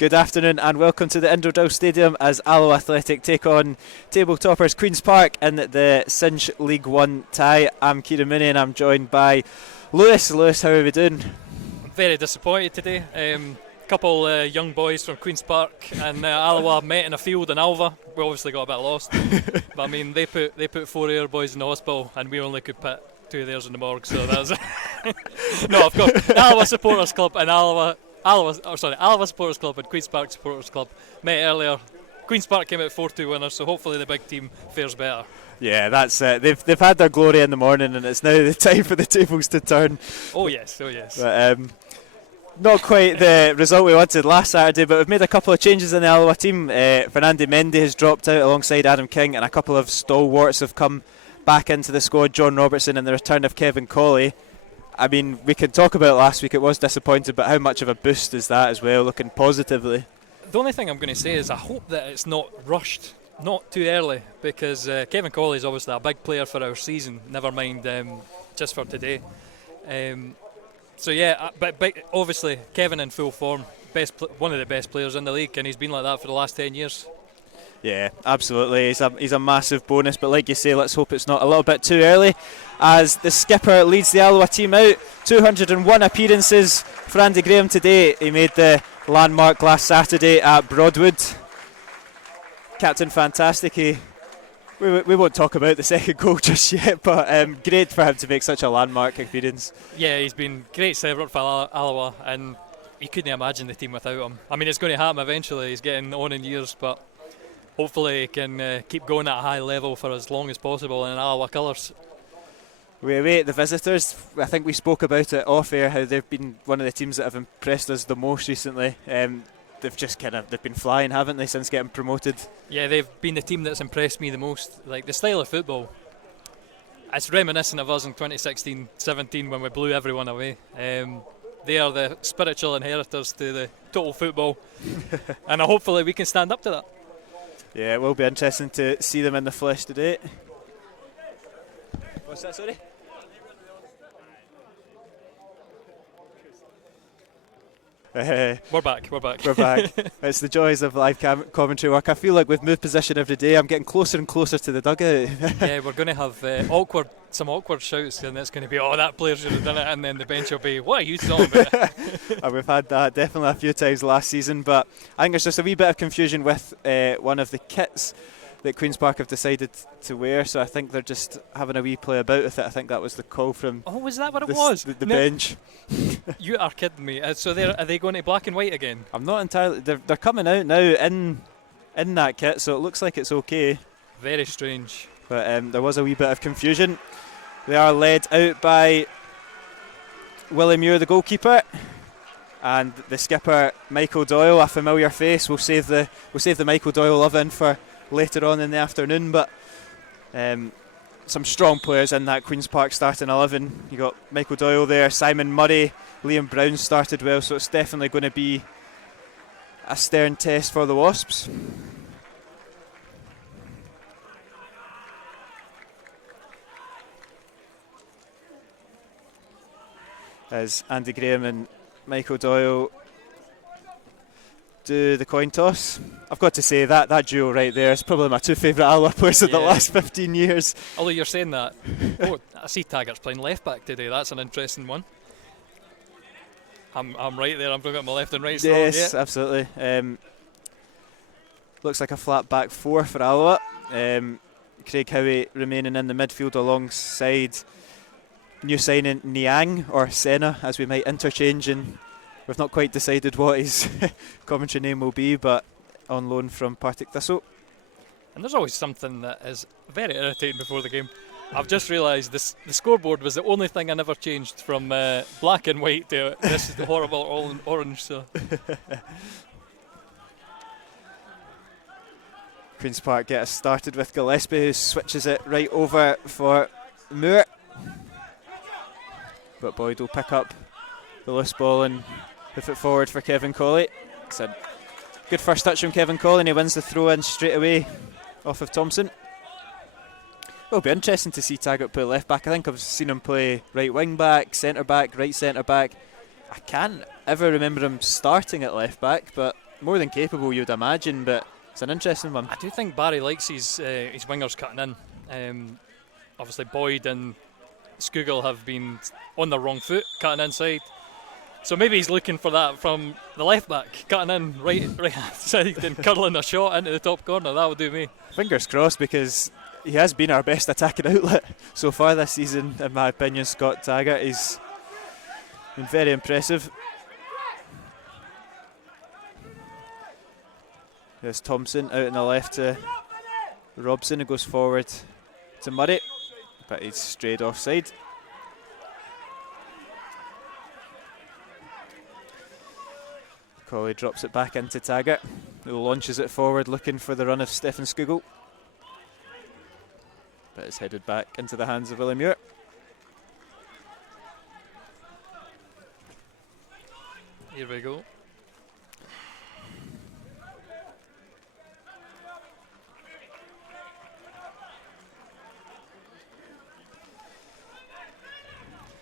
Good afternoon and welcome to the Indoor Stadium as Alloa Athletic take on table toppers Queen's Park in the Cinch League 1 tie. I'm Kieran Mooney and I'm joined by Lewis. Lewis, how are we doing? I'm very disappointed today. Couple young boys from Queen's Park and Alloa met in a field in Alva. We obviously got a bit lost, but I mean they put 4 of our boys in the hospital and we only could put 2 of theirs in the morgue. So that was no, of course, the Alloa Supporters Club and Alloa Supporters Club and Queen's Park Supporters Club met earlier. Queen's Park came out 4-2 winners, so hopefully the big team fares better. Yeah, that's they've had their glory in the morning and it's now the time for the tables to turn. Oh yes. But, not quite the result we wanted last Saturday, but we've made a couple of changes in the Alloa team. Fernando Mendy has dropped out alongside Adam King, and a couple of stalwarts have come back into the squad. John Robertson and the return of Kevin Colley. I mean, we could talk about it last week. It was disappointing, but how much of a boost is that as well, looking positively? The only thing I'm going to say is I hope that it's not rushed, not too early, because Kevin Colley is obviously a big player for our season, never mind just for today. So yeah, but obviously Kevin in full form, one of the best players in the league, and he's been like that for the last 10 years. Yeah, absolutely. He's a massive bonus, but like you say, let's hope it's not a little bit too early as the skipper leads the Alloa team out. 201 appearances for Andy Graham today. He made the landmark last Saturday at Broadwood. Captain fantastic. We won't talk about the second goal just yet, but great for him to make such a landmark appearance. Yeah, he's been great servant for Alloa, and you couldn't imagine the team without him. I mean, it's going to happen eventually. He's getting on in years, but hopefully he can keep going at a high level for as long as possible in Alloa colours. We await the visitors. I think we spoke about it off air, how they've been one of the teams that have impressed us the most recently. They've been flying, haven't they, since getting promoted? Yeah, they've been the team that's impressed me the most. Like the style of football, it's reminiscent of us in 2016-17 when we blew everyone away. They are the spiritual inheritors to the total football, and hopefully we can stand up to that. Yeah, it will be interesting to see them in the flesh today. What's that, sorry? We're back. It's the joys of live commentary work. I feel like we've moved position every day. I'm getting closer and closer to the dugout. Yeah, we're going to have some awkward shouts, and it's going to be, oh, that player should have done it, and then the bench will be, what are you talking about? And we've had that definitely a few times last season, but I think there's just a wee bit of confusion with one of the kits that Queen's Park have decided to wear, so I think they're just having a wee play about with it. I think that was the call from was that what it was? The bench. You are kidding me. So are they going to black and white again? I'm not entirely. They're coming out now in that kit, so it looks like it's okay. Very strange. But there was a wee bit of confusion. They are led out by Willie Muir, the goalkeeper, and the skipper Michael Doyle, a familiar face. We'll save the Michael Doyle oven for later on in the afternoon, but some strong players in that Queen's Park starting 11. You got Michael Doyle there, Simon Murray, Liam Brown started well, so it's definitely going to be a stern test for the Wasps. As Andy Graham and Michael Doyle do the coin toss. I've got to say that duo right there is probably my two favourite Alloa players of the last 15 years. Although you're saying that, I see Taggart's playing left back today. That's an interesting one. I'm right there. I'm bringing up my left and right. Yes, absolutely. Looks like a flat back four for Alloa. Craig Howie remaining in the midfield alongside new signing Niang, or Senna as we might interchange, and we've not quite decided what his commentary name will be, but on loan from Partick Thistle. And there's always something that is very irritating before the game. I've just realised the scoreboard was the only thing I never changed from black and white to this horrible orange. So Queen's Park get us started with Gillespie, who switches it right over for Moore. But Boyd will pick up the loose ball and hoof it forward for Kevin Colley. It's a good first touch from Kevin Colley, and he wins the throw in straight away off of Thompson. It'll be interesting to see Taggart play left back. I think I've seen him play right wing back, centre back, right centre back. I can't ever remember him starting at left back, but more than capable, you'd imagine, but it's an interesting one. I do think Barry likes his wingers cutting in. Obviously, Boyd and Skugel have been on the wrong foot, cutting inside. So maybe he's looking for that from the left back, cutting in right side and curling a shot into the top corner. That would do me. Fingers crossed, because he has been our best attacking outlet so far this season, in my opinion. Scott Taggart, he's been very impressive. There's Thompson out on the left to Robson, who goes forward to Murray, but he's strayed offside. Colley drops it back into Taggart, who launches it forward looking for the run of Stefan Skugel, but it's headed back into the hands of Willie Muir. Here we go.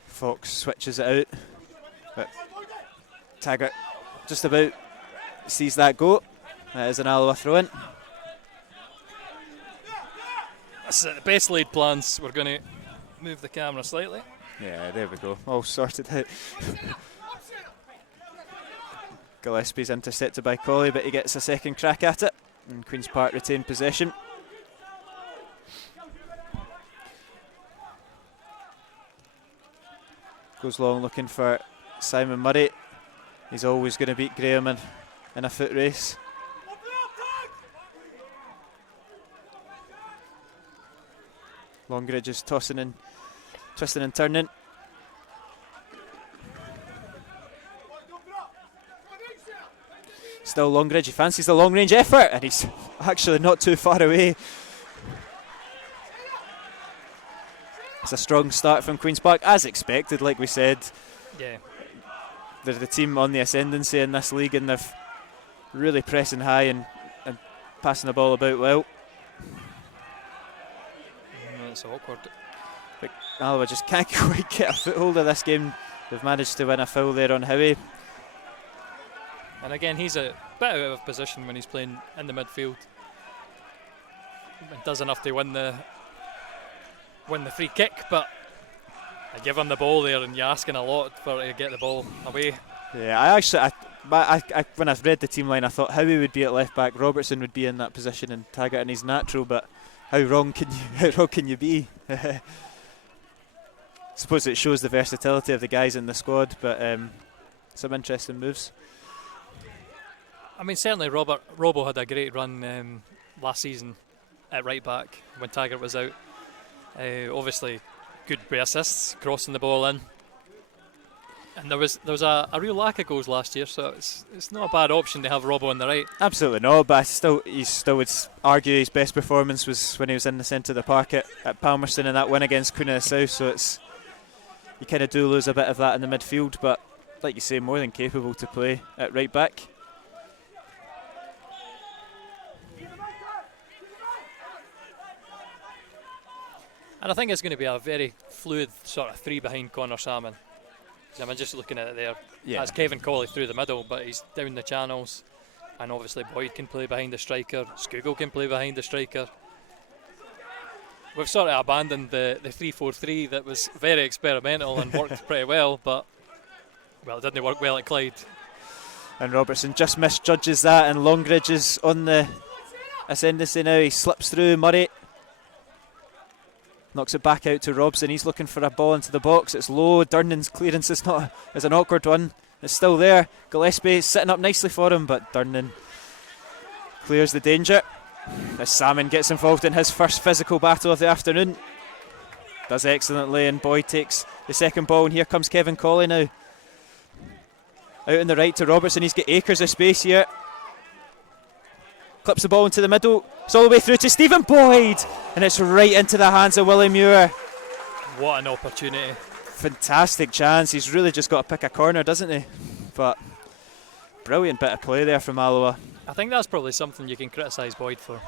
Fox switches it out, but Taggart just about sees that go. That is an Alloa throw-in. That's the best laid plans. We're going to move the camera slightly. Yeah, there we go. All sorted out. Gillespie's intercepted by Colley, but he gets a second crack at it, and Queen's Park retain possession. Goes long looking for Simon Murray. He's always going to beat Graham in a foot race. Longridge is tossing and twisting and turning. Still Longridge, he fancies the long range effort, and he's actually not too far away. It's a strong start from Queen's Park, as expected, like we said. Yeah. They're the team on the ascendancy in this league, and they're really pressing high and passing the ball about well. That's awkward. But Alloa just can't quite get a foothold of this game. They've managed to win a foul there on Howie. And again, he's a bit out of position when he's playing in the midfield. He does enough to win the free kick, but I give him the ball there, and you're asking a lot for to get the ball away. Yeah, I when I've read the team line, I thought Howie would be at left back, Robertson would be in that position, and Taggart in his natural. But how wrong can you be? I suppose it shows the versatility of the guys in the squad, but some interesting moves. I mean, certainly Robbo had a great run last season at right back when Taggart was out. Obviously, good with assists, crossing the ball in. And there was a real lack of goals last year, so it's not a bad option to have Robbo on the right. Absolutely not, but he still would argue his best performance was when he was in the centre of the park at Palmerston in that win against Queen of the South, so you kind of do lose a bit of that in the midfield, but like you say, more than capable to play at right back. And I think it's going to be a very fluid sort of three behind Connor Salmon. I'm just looking at it there. Yeah. That's Kevin Colley through the middle, but he's down the channels. And obviously Boyd can play behind the striker. Skugel can play behind the striker. We've sort of abandoned the 3-4-3 that was very experimental and worked pretty well, but it didn't work well at Clyde. And Robertson just misjudges that, and Longridge is on the ascendancy now. He slips through Murray. Knocks it back out to Robson. He's looking for a ball into the box. It's low. Durnan's clearance is an awkward one. It's still there. Gillespie sitting up nicely for him, but Durnan clears the danger. As Salmon gets involved in his first physical battle of the afternoon. Does excellently, and Boyd takes the second ball, and here comes Kevin Colley now. Out on the right to Robertson. He's got acres of space here. Clips the ball into the middle. It's all the way through to Stephen Boyd, and it's right into the hands of Willie Muir. What an opportunity. Fantastic chance. He's really just got to pick a corner, doesn't he? But brilliant bit of play there from Alloa. I think that's probably something you can criticise Boyd for.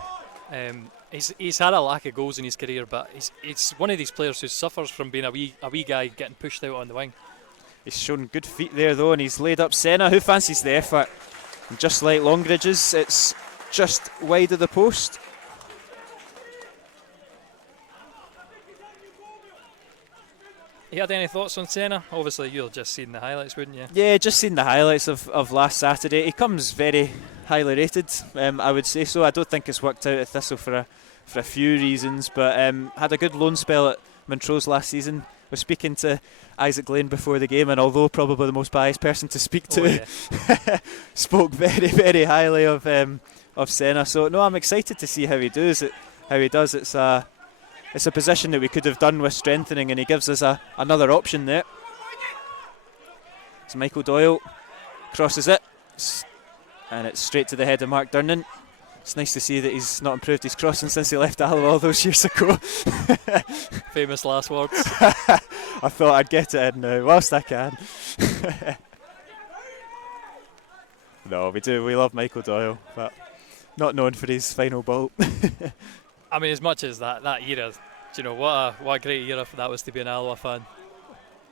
He's had a lack of goals in his career, but he's one of these players who suffers from being a wee guy getting pushed out on the wing. He's shown good feet there though, and he's laid up Senna, who fancies the effort. And just like Longridge's, it's just wide of the post. You had any thoughts on Senna? Obviously, you'll just seen the highlights, wouldn't you? Yeah, just seen the highlights of last Saturday. He comes very highly rated, I would say so. I don't think it's worked out at Thistle for a few reasons, but had a good loan spell at Montrose last season. Was speaking to Isaac Lane before the game, and although probably the most biased person to speak to, spoke very, very highly of Senna. So no, I'm excited to see how he does. It's a position that we could have done with strengthening, and he gives us another option there. So Michael Doyle crosses it, and it's straight to the head of Mark Durnan. It's nice to see that he's not improved his crossing since he left Alloa all those years ago. Famous last words. I thought I'd get it in now, whilst I can. No, we do. We love Michael Doyle, but not known for his final ball. I mean, as much as that era, do you know, what a great era that was to be an Alloa fan.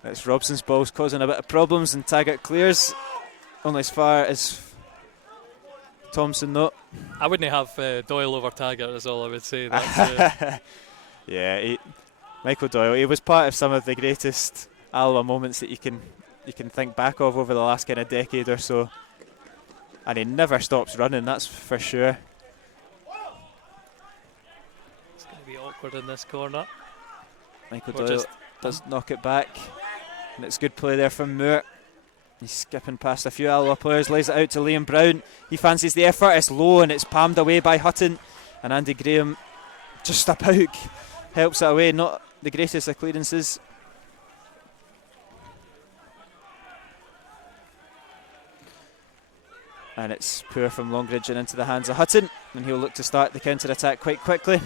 It's Robson's balls causing a bit of problems, and Taggart clears only as far as Thompson, though. I wouldn't have Doyle over Taggart, is all I would say. That's, yeah, Michael Doyle, he was part of some of the greatest Alloa moments that you can think back of over the last kind of decade or so, and he never stops running, that's for sure. It's going to be awkward in this corner. Michael Doyle does knock it back, and it's good play there from Moore. He's skipping past a few Alloa players, lays it out to Liam Brown. He fancies the effort, it's low and it's palmed away by Hutton, and Andy Graham just about helps it away. Not the greatest of clearances. And it's poor from Longridge and into the hands of Hutton, and he'll look to start the counter-attack quite quickly.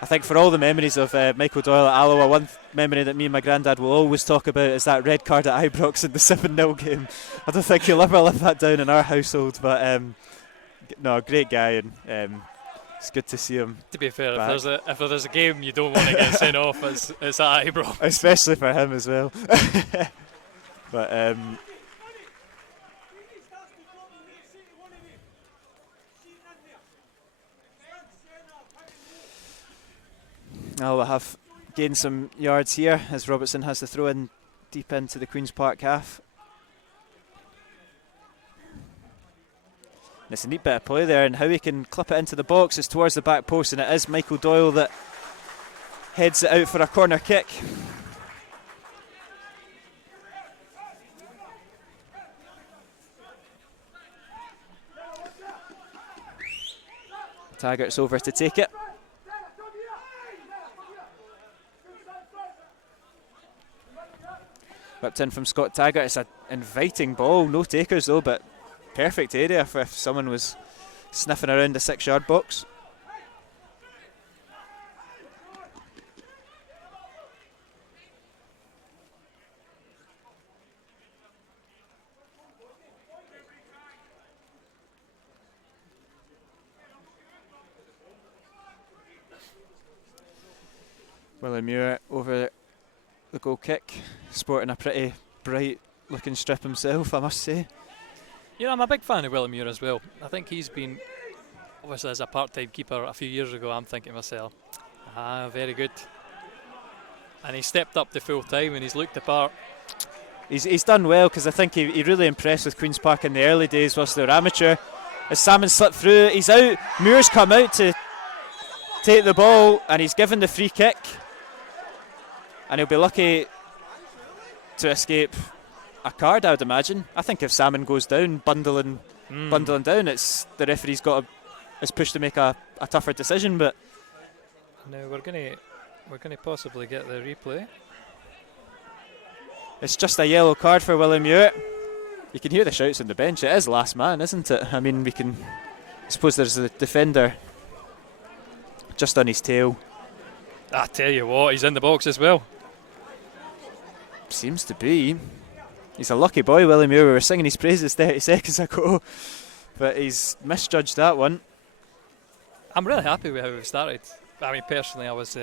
I think for all the memories of Michael Doyle at Alloa, one memory that me and my granddad will always talk about is that red card at Ibrox in the 7-0 game. I don't think he'll ever live that down in our household, but no, great guy, and it's good to see him. To be fair, if there's a game you don't want to get sent off, it's at Ibrox. Especially for him as well. But Alloa have gained some yards here as Robertson has the throw in deep into the Queen's Park half. And it's a neat bit of play there, and how he can clip it into the box is towards the back post, and it is Michael Doyle that heads it out for a corner kick. Taggart's over to take it. Whipped in from Scott Taggart. It's an inviting ball, no takers though, but perfect area for if someone was sniffing around the 6-yard box. Willie Muir over the goal kick, sporting a pretty bright looking strip himself, I must say. You know, I'm a big fan of Willie Muir as well. I think he's been, obviously as a part-time keeper a few years ago, I'm thinking to myself, very good. And he stepped up to full time and he's looked the part. He's done well, because I think he really impressed with Queen's Park in the early days whilst they were amateur. As Salmon slipped through, he's out, Muir's come out to take the ball and he's given the free kick. And he'll be lucky to escape a card, I would imagine. I think if Salmon goes down, bundling down, it's the referee's is pushed to make a tougher decision. But no, we're gonna possibly get the replay. It's just a yellow card for Willie Muir. You can hear the shouts on the bench. It is last man, isn't it? I mean, I suppose there's a defender just on his tail. I tell you what, he's in the box as well. Seems to be. He's a lucky boy, Willie Muir. We were singing his praises 30 seconds ago, but he's misjudged that one. I'm really happy with how we started. I mean, personally, I was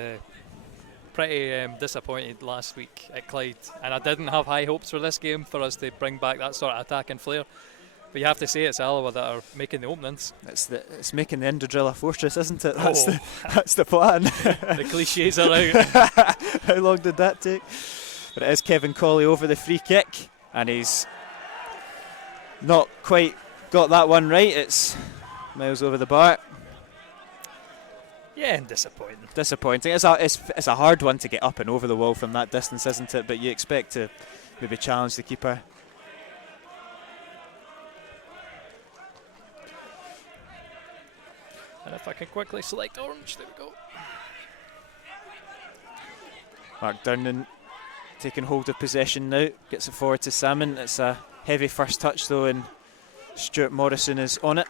pretty disappointed last week at Clyde, and I didn't have high hopes for this game for us to bring back that sort of attacking flair. But you have to say it's Alloa that are making the openings. It's making the Indradrill a fortress, isn't it? Oh. That's the plan. The cliches are out. How long did that take? But it is Kevin Colley over the free kick, and he's not quite got that one right. It's miles over the bar. Yeah, and disappointing. Disappointing. It's a hard one to get up and over the wall from that distance, isn't it? But you expect to maybe challenge the keeper. And if I can quickly select orange, there we go. Mark Durnan taking hold of possession now, gets it forward to Salmon. It's a heavy first touch though, and Stuart Morrison is on it.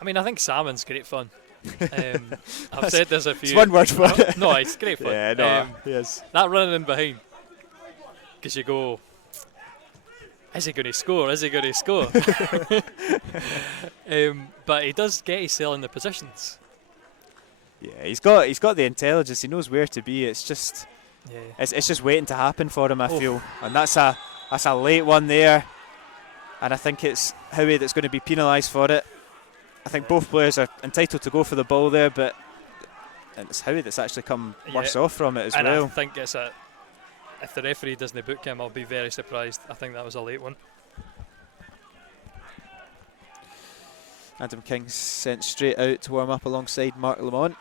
I mean, I think salmon's great fun. I've said this a few. It's one word for it. No, it's great fun. Yeah, no, yes. That running in behind, because you go, is he going to score? Is he going to score? But he does get himself in the positions. Yeah, he's got the intelligence. He knows where to be. It's just, it's just waiting to happen for him. I feel, and that's a late one there, and I think it's Howie that's going to be penalised for it. I think both players are entitled to go for the ball there, but it's Howie that's actually come worse off from it as well. I think if the referee doesn't book him, I'll be very surprised. I think that was a late one. Adam King's sent straight out to warm up alongside Mark Lamont.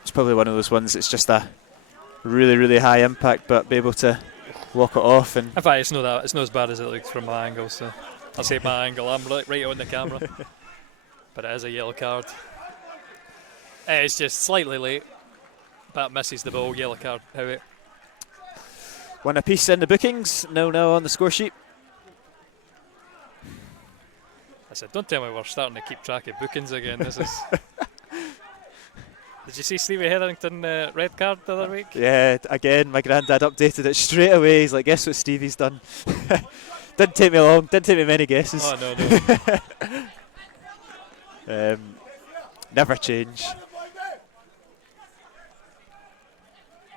It's probably one of those ones that's just a really, really high impact, but be able to walk it off. And in fact, it's not as bad as it looks from my angle, so I'll say my angle. I'm right on the camera. But it is a yellow card. It's just slightly late, but misses the ball. Yellow card. Howie. One apiece in the bookings. 0-0 on the score sheet. I said, don't tell me we're starting to keep track of bookings again. This is. Did you see Stevie Hetherington red card the other week? Yeah, again, my granddad updated it straight away. He's like, guess what Stevie's done? Didn't take me long, didn't take me many guesses. Oh, no. Never change.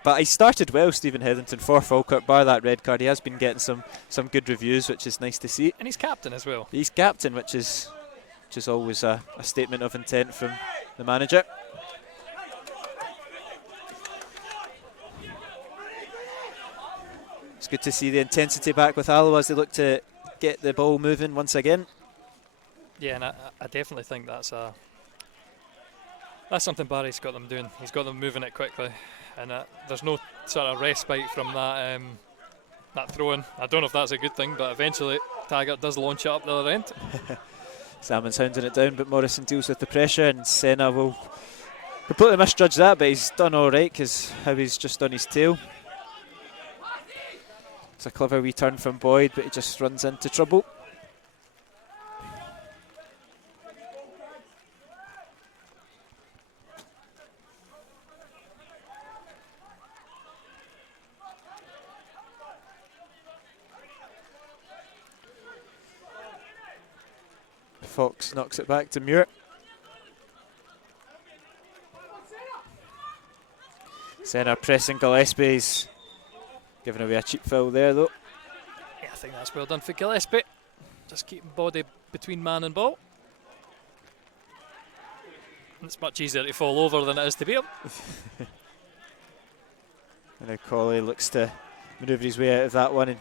But he started well, Stephen Hetherington, for Falkirk, bar that red card. He has been getting some good reviews, which is nice to see. And he's captain as well. He's captain, which is always a statement of intent from the manager. It's good to see the intensity back with Alloa as they look to get the ball moving once again. Yeah, and I definitely think that's something Barry's got them doing. He's got them moving it quickly, and there's no sort of respite from that throw-in. I don't know if that's a good thing, but eventually Taggart does launch it up the other end. Salmon's hounding it down, but Morrison deals with the pressure, and Senna will completely misjudge that, but he's done all right because Howie's just on his tail. It's a clever wee turn from Boyd, but he just runs into trouble. Fox knocks it back to Muir. Senna pressing Gillespie's giving away a cheap foul there though. Yeah, I think that's well done for Gillespie. Just keeping body between man and ball. It's much easier to fall over than it is to beat him. And now Colley looks to manoeuvre his way out of that one and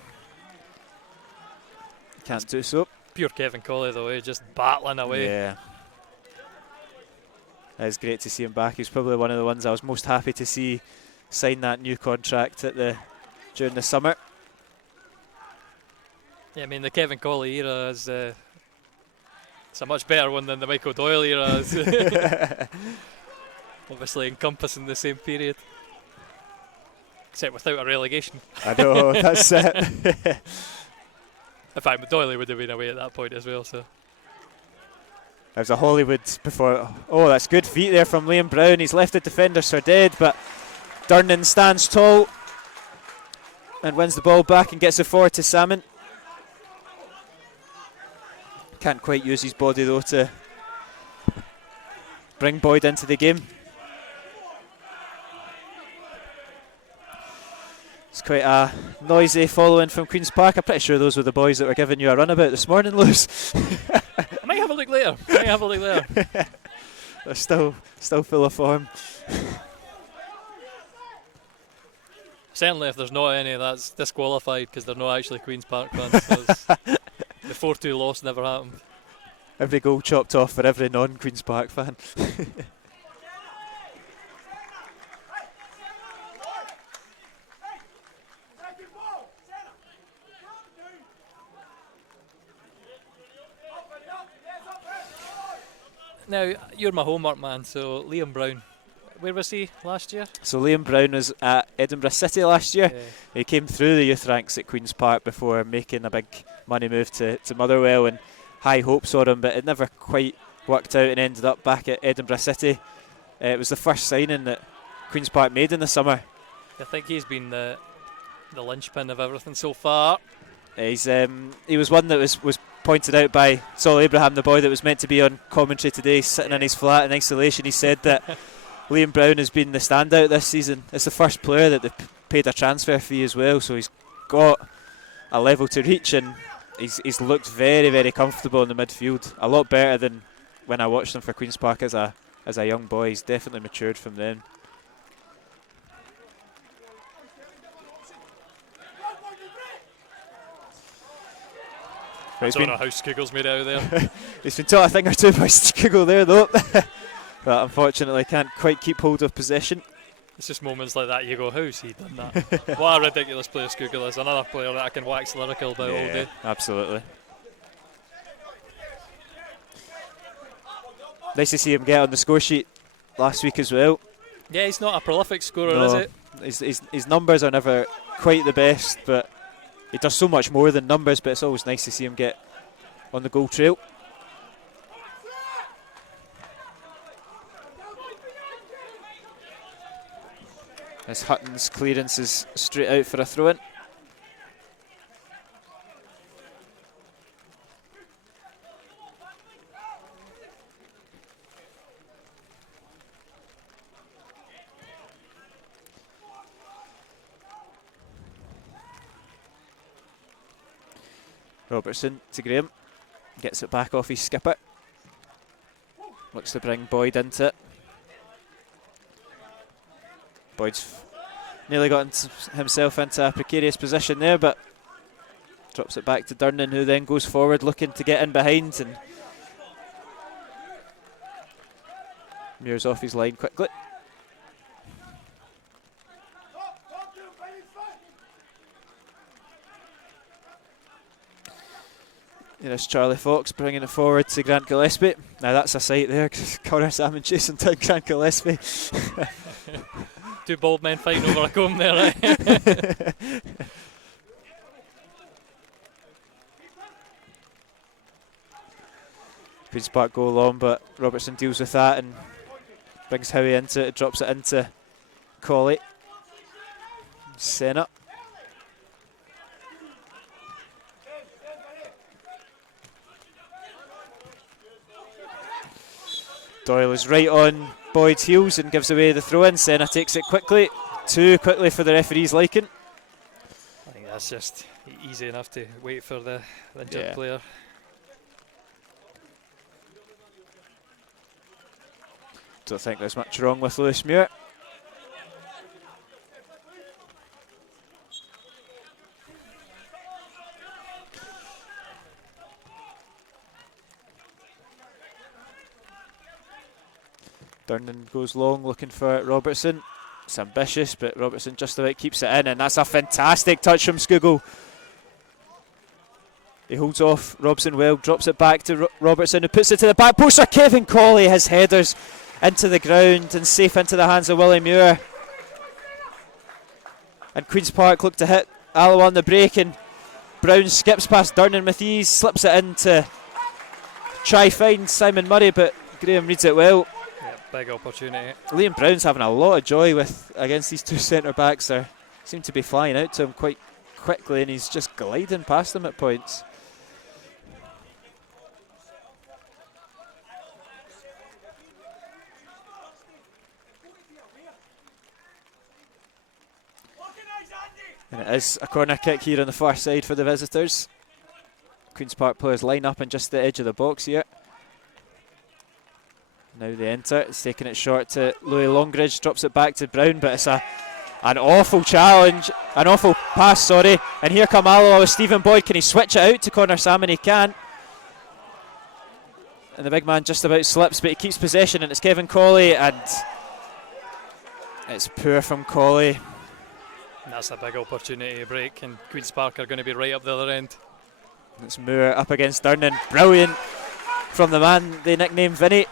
can't do so. Pure Kevin Colley though, just battling away. Yeah. It's great to see him back. He's probably one of the ones I was most happy to see sign that new contract during the summer. Yeah, I mean the Kevin Colley era is it's a much better one than the Michael Doyle era. Obviously encompassing the same period, except without a relegation. I know, that's it. In fact, Doyle would have been away at that point as well. So there's a Hollywood before. Oh, that's good feet there from Liam Brown. He's left the defenders for dead, but Durnan stands tall and wins the ball back and gets it forward to Salmon. Can't quite use his body though to bring Boyd into the game. It's quite a noisy following from Queen's Park. I'm pretty sure those were the boys that were giving you a runabout this morning, Lewis. I might have a look later. They're still full of form. Certainly, if there's not any, that's disqualified because they're not actually Queen's Park fans. The 4-2 loss never happened. Every goal chopped off for every non-Queen's Park fan. Now, you're my homework man, so Liam Brown, where was he last year? So Liam Brown was at Edinburgh City last year. Yeah. He came through the youth ranks at Queen's Park before making a big money move to Motherwell, and high hopes on him, but it never quite worked out and ended up back at Edinburgh City. It was the first signing that Queen's Park made in the summer. I think he's been the linchpin of everything so far. He was one that was pointed out by Saul Abraham, the boy that was meant to be on commentary today, sitting in his flat in isolation. He said that Liam Brown has been the standout this season. It's the first player that they've paid a transfer fee as well, so he's got a level to reach, and he's looked very, very comfortable in the midfield. A lot better than when I watched him for Queen's Park as a young boy. He's definitely matured from then. I don't know how Skiggles made it out of there. He's been taught a thing or two by Skiggle there, though. But unfortunately can't quite keep hold of possession. It's just moments like that you go, how's he done that? What a ridiculous player Skiggle is. Another player that I can wax lyrical about all day. Absolutely. Nice to see him get on the score sheet last week as well. Yeah, he's not a prolific scorer, No, is it? His numbers are never quite the best, but he does so much more than numbers, but it's always nice to see him get on the goal trail. As Hutton's clearance is straight out for a throw-in. Robertson to Graham, gets it back off his skipper, looks to bring Boyd into it. Boyd's nearly got himself into a precarious position there, but drops it back to Durnan, who then goes forward looking to get in behind and mirrors off his line quickly. There's Charlie Fox bringing it forward to Grant Gillespie. Now that's a sight there, Connor Salmon chasing down Grant Gillespie. Two bald men fighting over a comb there, right? Queen's Park go long, but Robertson deals with that and brings Howie into it, drops it into Colley. Senna. Doyle is right on Boyd's heels and gives away the throw-in. Senna takes it quickly, too quickly for the referee's liking. I think that's just easy enough to wait for the injured player. Don't think there's much wrong with Lewis Muir. Durnan goes long looking for Robertson. It's ambitious, but Robertson just about keeps it in, and that's a fantastic touch from Skugel. He holds off Robson well, drops it back to Robertson, who puts it to the back post for Kevin Colley. His header's into the ground and safe into the hands of Willie Muir. And Queen's Park look to hit Alloa on the break, and Brown skips past Durnan with ease, slips it in to try find Simon Murray, but Graham reads it well. Big opportunity. Liam Brown's having a lot of joy against these two centre backs. They seem to be flying out to him quite quickly, and he's just gliding past them at points. And it is a corner kick here on the far side for the visitors. Queen's Park players line up on just the edge of the box here. Now they enter. It's taking it short to Louis Longridge, drops it back to Brown, but it's an awful challenge, an awful pass, sorry. And here come Alloa with Stephen Boyd. Can he switch it out to Connor Salmon? He can. And the big man just about slips, but he keeps possession, and it's Kevin Colley, and it's poor from Colley. That's a big opportunity to break, and Queen's Park are going to be right up the other end. It's Moore up against Durnan. Brilliant from the man they nicknamed Vinny.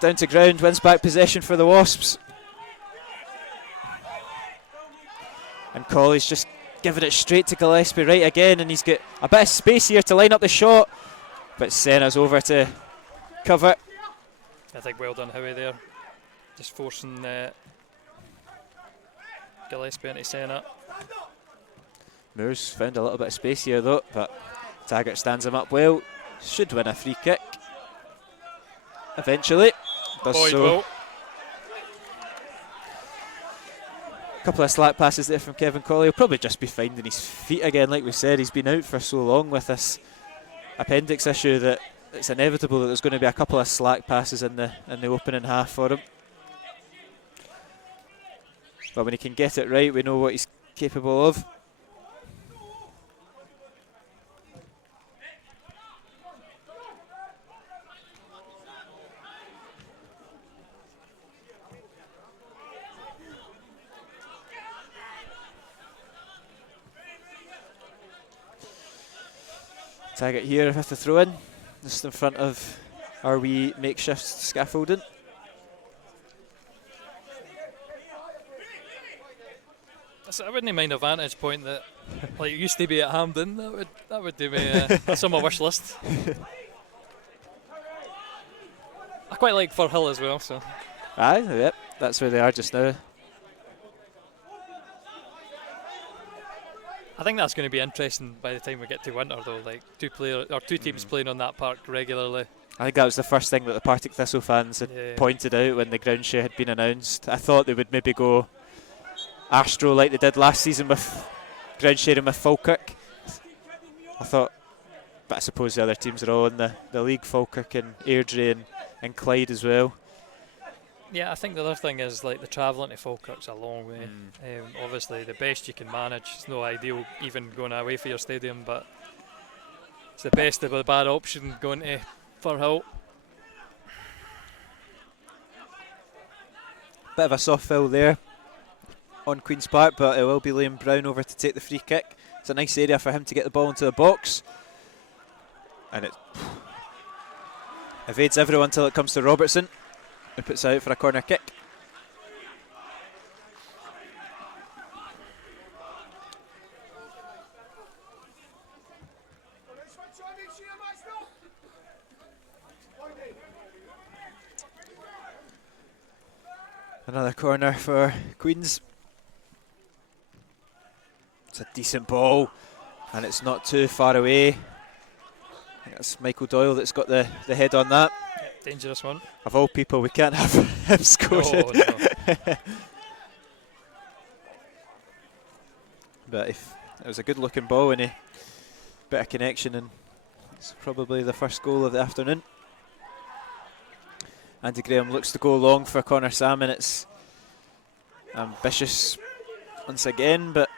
Down to ground, wins back possession for the Wasps. And Colley's just giving it straight to Gillespie right again, and he's got a bit of space here to line up the shot. But Senna's over to cover. I think well done Howie there. Just forcing Gillespie into Senna. Moore's found a little bit of space here though, but Taggart stands him up well. Should win a free kick. Eventually. Does Boyd so. will. A couple of slack passes there from Kevin Colley. He'll probably just be finding his feet again, like we said. He's been out for so long with this appendix issue that it's inevitable that there's going to be a couple of slack passes in the opening half for him. But when he can get it right, we know what he's capable of. Taggart here with the throw in, just in front of our wee makeshift scaffolding. I wouldn't mind a vantage point that like it used to be at Hampden. That would do me. That's on my wish list. I quite like Fir Hill as well. So. Aye, yep, that's where they are just now. I think that's going to be interesting by the time we get to winter, though. Like two teams playing on that park regularly. I think that was the first thing that the Partick Thistle fans had pointed out when the ground share had been announced. I thought they would maybe go Astro like they did last season with ground sharing with Falkirk. I thought, but I suppose the other teams are all in the league, Falkirk and Airdrie and Clyde as well. Yeah, I think the other thing is like the travelling to Falkirk's a long way. Obviously, the best you can manage. It's no ideal even going away for your stadium, but it's the best of a bad option going to Fir Hill. Bit of a soft fill there on Queen's Park, but it will be Liam Brown over to take the free kick. It's a nice area for him to get the ball into the box. And it evades everyone until it comes to Robertson, who puts it out for a corner kick. Another corner for Queens. It's a decent ball, and it's not too far away. I think that's Michael Doyle that's got the head on that. Yeah, dangerous one. Of all people, we can't have him scored. No. But if it was a good looking ball and a bit of connection, and it's probably the first goal of the afternoon. Andy Graham looks to go long for Connor Salmon. It's ambitious once again, but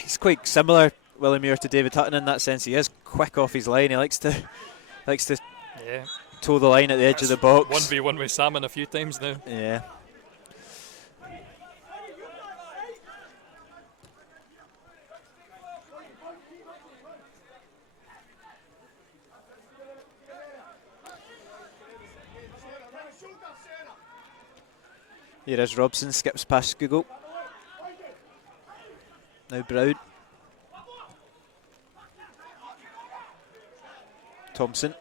he's quite similar, Willie Muir, to David Hutton in that sense. He is quick off his line. He likes to toe the line at the edge of the box. 1v1 with Salmon a few times now. Yeah. Here is Robson, skips past Google. Now Brown. Thompson.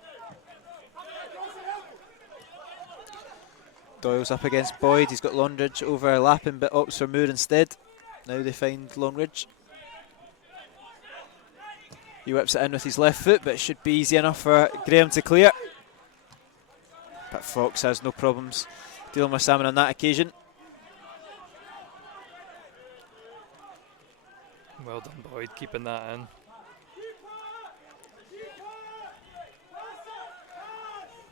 Doyle's up against Boyd. He's got Longridge overlapping, but opts for Moore instead. Now they find Longridge. He whips it in with his left foot, but it should be easy enough for Graham to clear. But Fox has no problems dealing with Salmon on that occasion. Well done, Boyd, keeping that in.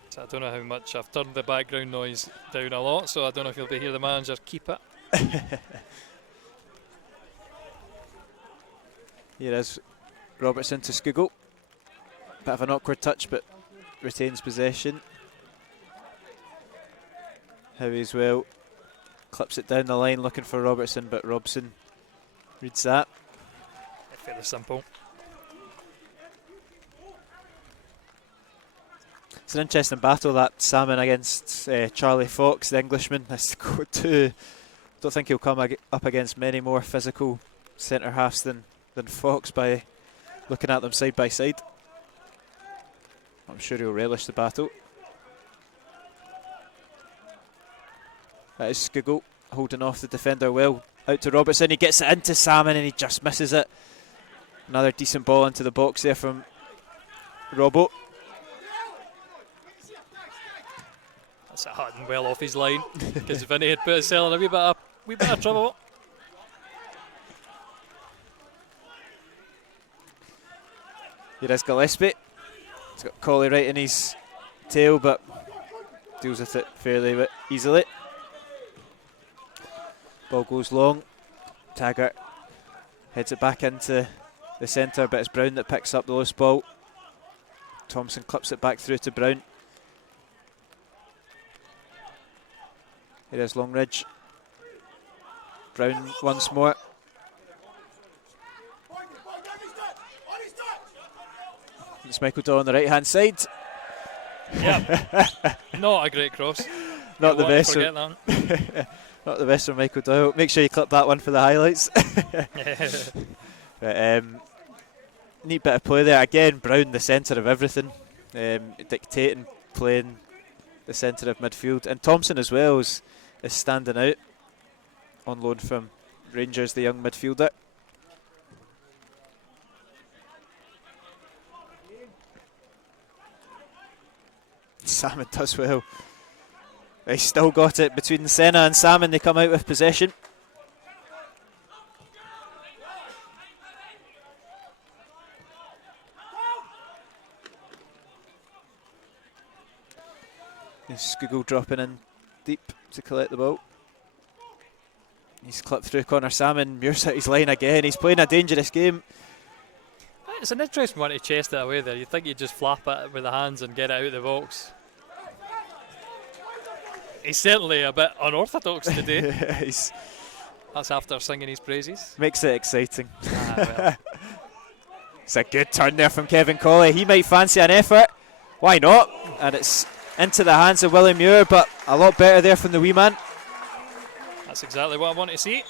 So I don't know how much. I've turned the background noise down a lot, so I don't know if you'll be hear the manager keep it. Here is Robertson to Skugel. Bit of an awkward touch, but retains possession. Howie as well. Clips it down the line looking for Robertson, but Robson reads that. Fairly simple. It's an interesting battle, that Salmon against Charlie Fox, the Englishman. Don't think he'll come up against many more physical centre halves than Fox by looking at them side by side. I'm sure he'll relish the battle. That is Skugel holding off the defender well. Out to Robertson, he gets it into Salmon and he just misses it. Another decent ball into the box there from Robbo. That's a Hutton well off his line, because Vinny had put himself in a wee bit of trouble. Here is Gillespie. He's got Colley right in his tail, but deals with it fairly easily. Ball goes long. Taggart heads it back into the centre, but it's Brown that picks up the loose ball. Thompson clips it back through to Brown. Here is Longridge. Brown once more. It's Michael Daw on the right hand side. Yeah, not a great cross. Not the best. Not the best from Michael Doyle. Make sure you clip that one for the highlights. But, neat bit of play there. Again, Brown, the centre of everything. Dictating, playing the centre of midfield. And Thompson as well is standing out. On loan from Rangers, the young midfielder. Salmon does well. They still got it between Senna and Salmon. They come out with possession. Skugel dropping in deep to collect the ball. He's clipped through Connor Salmon. Muir's at his line again. He's playing a dangerous game. It's an interesting one to chest it away there. You'd think you'd just flap it with the hands and get it out of the box. He's certainly a bit unorthodox today. That's after singing his praises. Makes it exciting. Well. It's a good turn there from Kevin Colley. He might fancy an effort. Why not? And it's into the hands of Willie Muir, but a lot better there from the wee man. That's exactly what I want to see.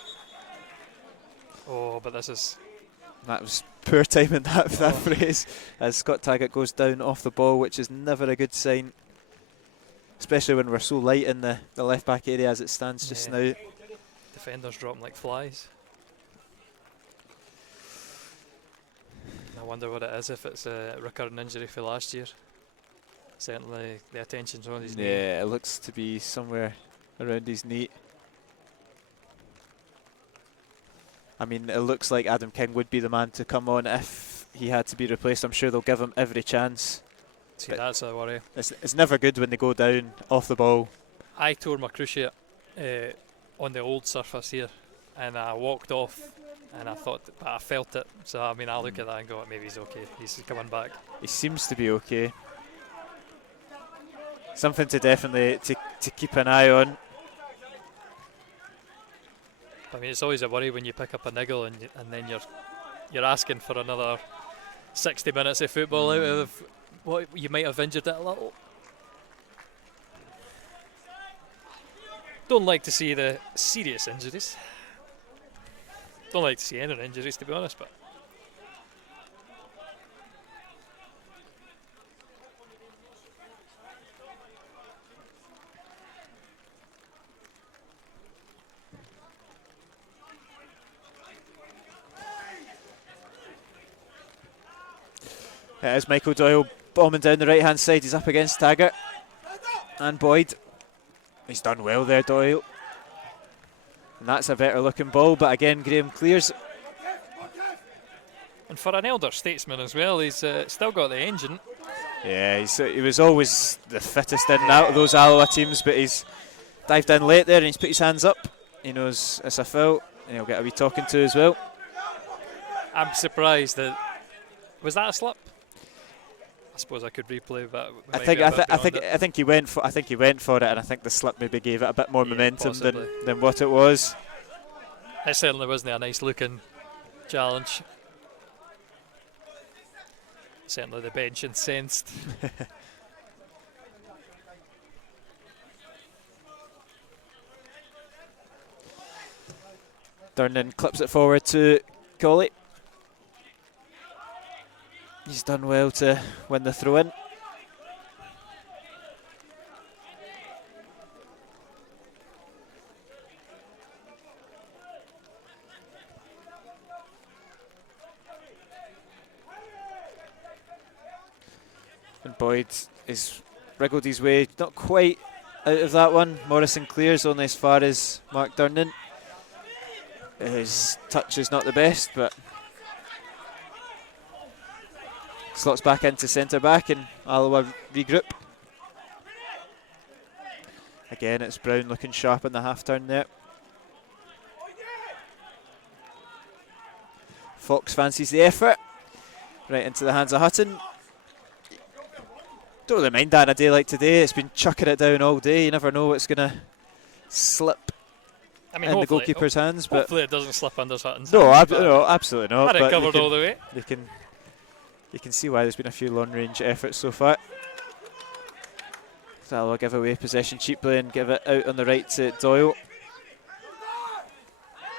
Oh, but this is... That was poor timing, that phrase, as Scott Taggart goes down off the ball, which is never a good sign. Especially when we're so light in the left back area as it stands just now. Defenders dropping like flies. I wonder what it is, if it's a recurring injury for last year. Certainly the attention's on his knee. Yeah, it looks to be somewhere around his knee. I mean, it looks like Adam King would be the man to come on if he had to be replaced. I'm sure they'll give him every chance. See, that's a worry. It's never good when they go down off the ball. I tore my cruciate on the old surface here, and I walked off, and I thought, but I felt it. So I mean, I look at that and go, maybe he's okay. He's coming back. He seems to be okay. Something to definitely to keep an eye on. I mean, it's always a worry when you pick up a niggle and then you're asking for another 60 minutes of football out of what you might have injured it a little. Don't like to see the serious injuries. Don't like to see any injuries, to be honest, but it is Michael Doyle bombing down the right hand side. He's up against Taggart and Boyd. He's done well there, Doyle. And that's a better looking ball, but again Graham clears. And for an elder statesman as well, he's still got the engine. Yeah, he was always the fittest in and out of those Alloa teams, but he's dived in late there and he's put his hands up. He knows it's a foul, and he'll get a wee talking to as well. I'm surprised that was that a slip. I suppose I could replay, but I think he went for it, and I think the slip maybe gave it a bit more momentum than what it was. It certainly wasn't a nice looking challenge. Certainly the bench incensed. Durnan clips it forward to Colley. He's done well to win the throw in. And Boyd has wriggled his way, not quite out of that one. Morrison clears only as far as Mark Durnan. His touch is not the best, but slots back into centre back and Alloa regroup. Again, it's Brown looking sharp in the half turn there. Fox fancies the effort. Right into the hands of Hutton. Don't really mind that on a day like today. It's been chucking it down all day. You never know what's going to slip in the goalkeeper's hands. But hopefully it doesn't slip under Hutton's no, hands. no, absolutely not. Had it covered all the way. You can see why there's been a few long range efforts so far. So I'll give away possession cheaply and give it out on the right to Doyle.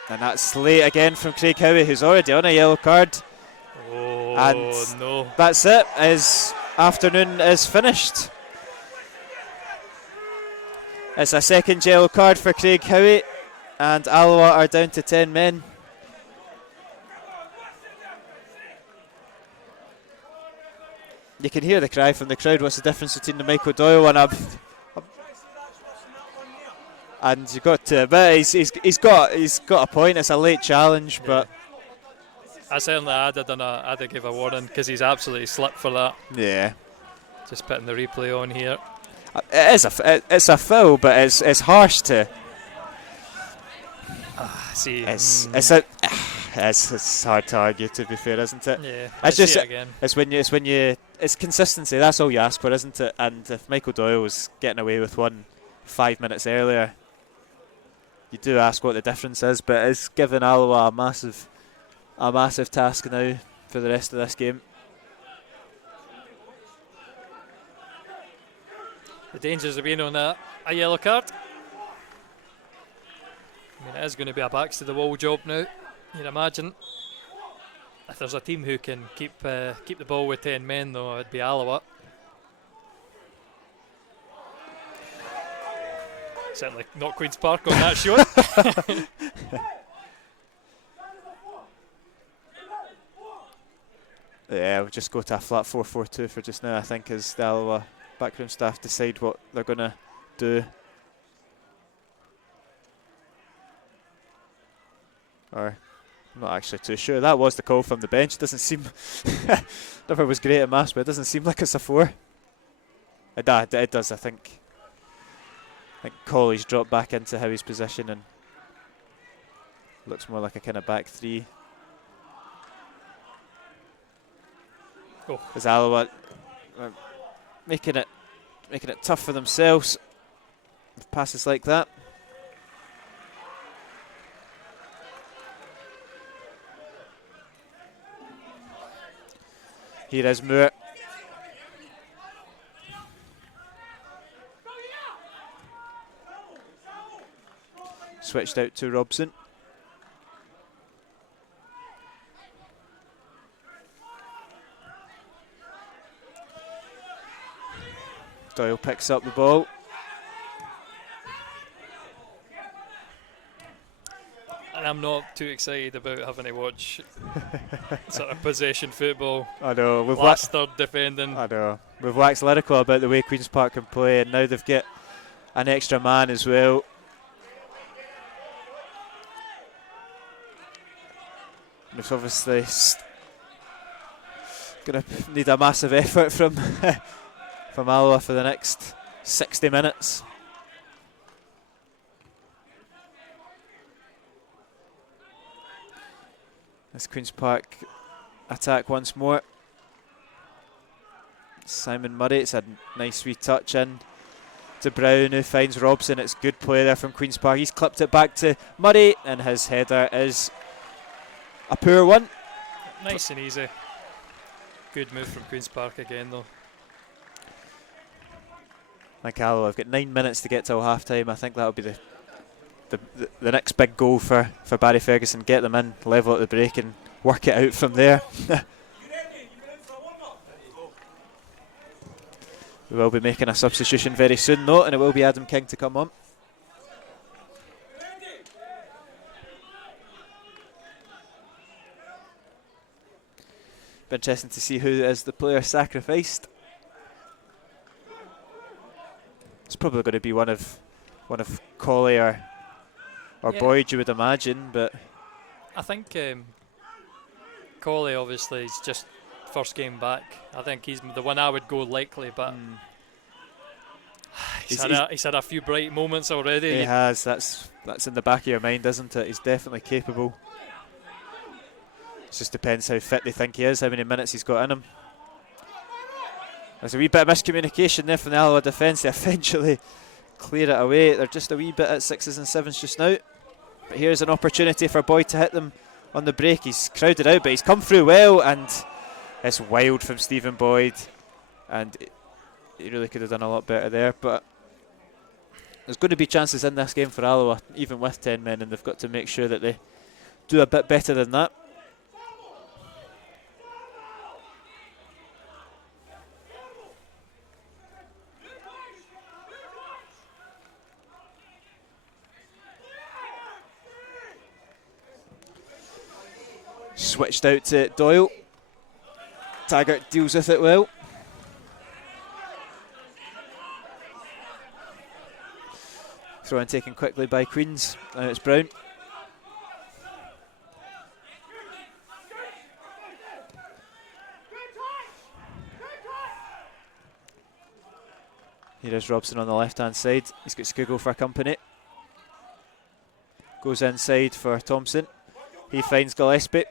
And that's late again from Craig Howie, who's already on a yellow card. Oh, and no. That's it. His afternoon is finished. It's a second yellow card for Craig Howie, and Alloa are down to 10 men. You can hear the cry from the crowd. What's the difference between the Michael Doyle one? And you got to, but he's got a point. It's a late challenge, yeah. But I certainly I'd have give a warning because he's absolutely slipped for that. Yeah. Just putting the replay on here. It's a foul, but it's harsh to. See, it's hard to argue. To be fair, isn't it? Yeah. It's when you it's consistency. That's all you ask for, isn't it? And if Michael Doyle was getting away with one 5 minutes earlier, you do ask what the difference is. But it's given Alloa a massive task now for the rest of this game. The dangers of being on a yellow card. I mean, it is going to be a backs to the wall job now. You'd imagine. If there's a team who can keep the ball with 10 men, though, it'd be Alloa. Certainly not Queen's Park on that shot. Yeah, we'll just go to a flat 4-4-2 for just now, I think, as the Alloa backroom staff decide what they're going to do. Or, I'm not actually too sure. That was the call from the bench. It doesn't seem... never was great at maths, but it doesn't seem like it's a 4. It does, I think. I think Colley's dropped back into Howie's position and looks more like a kind of back 3. Oh. As Alloa making it tough for themselves with passes like that. Here is Moore. Switched out to Robson. Doyle picks up the ball. And I'm not too excited about having to watch sort of possession football. I know. Last third defending. I know. We've waxed lyrical about the way Queen's Park can play, and now they've got an extra man as well. It's obviously Going to need a massive effort from from Alloa for the next 60 minutes. This Queen's Park attack once more. Simon Murray, it's a nice wee touch in to Brown, who finds Robson. It's good play there from Queen's Park. He's clipped it back to Murray, and his header is a poor one. Nice and easy. Good move from Queen's Park again, though. Like Alloa, I've got 9 minutes to get till half time. I think that'll be the next big goal for Barry Ferguson. Get them in, level at the break, and work it out from there. We will be making a substitution very soon, though, and it will be Adam King to come on. Be interesting to see who is the player sacrificed. It's probably going to be one of Colley or Yeah. Boyd, you would imagine, but I think Colley obviously is just first game back. I think he's the one I would go likely, but he's had a few bright moments already. he has. That's in the back of your mind, isn't it? He's definitely capable. It just depends how fit they think he is, how many minutes he's got in him. There's a wee bit of miscommunication there from the Alloa defence. They eventually clear it away. They're just a wee bit at 6s and 7s just now. But here's an opportunity for Boyd to hit them on the break. He's crowded out, but he's come through well, and it's wild from Stephen Boyd. And he really could have done a lot better there. But there's going to be chances in this game for Alloa, even with 10 men, and they've got to make sure that they do a bit better than that. Switched out to Doyle. Taggart deals with it well. Throw in taken quickly by Queens. Now it's Brown. Here is Robson on the left hand side. He's got Skugel for company. Goes inside for Thompson. He finds Gillespie.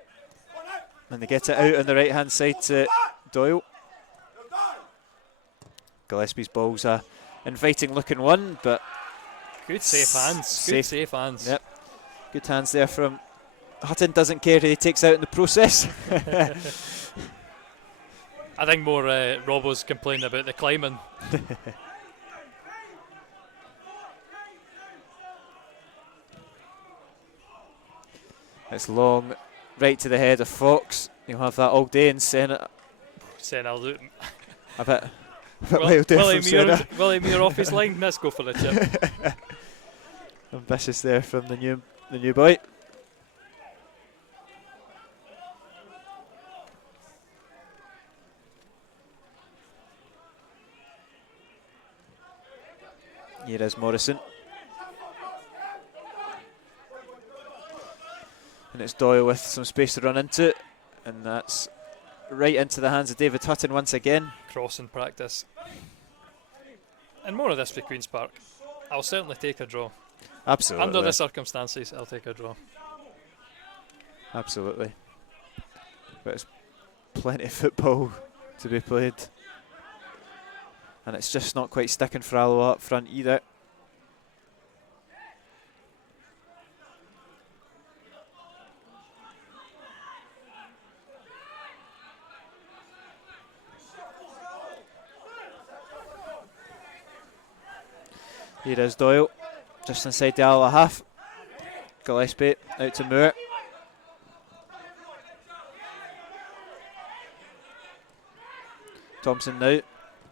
And they get it out on the right hand side to Doyle. Gillespie's ball's a inviting looking one, but Good safe hands. Good safe hands. Yep. Good hands there from Hutton. Doesn't care who he takes out in the process. I think more Robbo's complaining about the climbing. It's long, right to the head of Fox. You'll have that all day in Senate. Saying I'll do A bit wild there from Senna. Willie Muir off his line. Let's go for the chip. Ambitious there from the new boy. Here is Morrison. And it's Doyle with some space to run into. And that's right into the hands of David Hutton once again. Crossing practice. And more of this for Queen's Park. I'll certainly take a draw. Absolutely. Under the circumstances, I'll take a draw. Absolutely. But it's plenty of football to be played. And it's just not quite sticking for Alloa up front either. Here is Doyle, just inside the Alloa half. Gillespie out to Moore. Thompson now.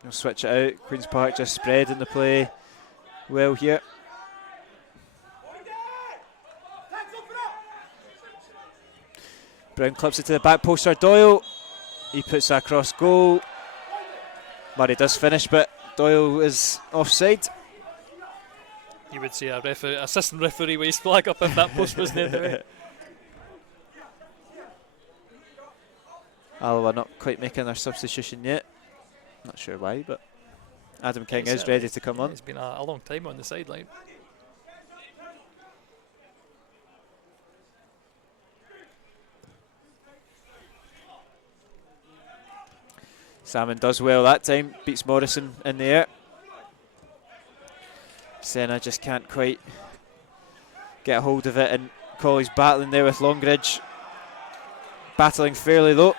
He'll switch it out. Queen's Park just spreading the play well here. Brown clips it to the back post for Doyle. He puts that across goal. Murray does finish, but Doyle is offside. You would see a assistant referee with his flag up if that post wasn't in the way. Alloa not quite making their substitution yet. Not sure why, but Adam King is ready to come on. It's been a long time on the sideline. Salmon does well that time, beats Morrison in the air. Senna just can't quite get a hold of it, and Colley's battling there with Longridge. Battling fairly low.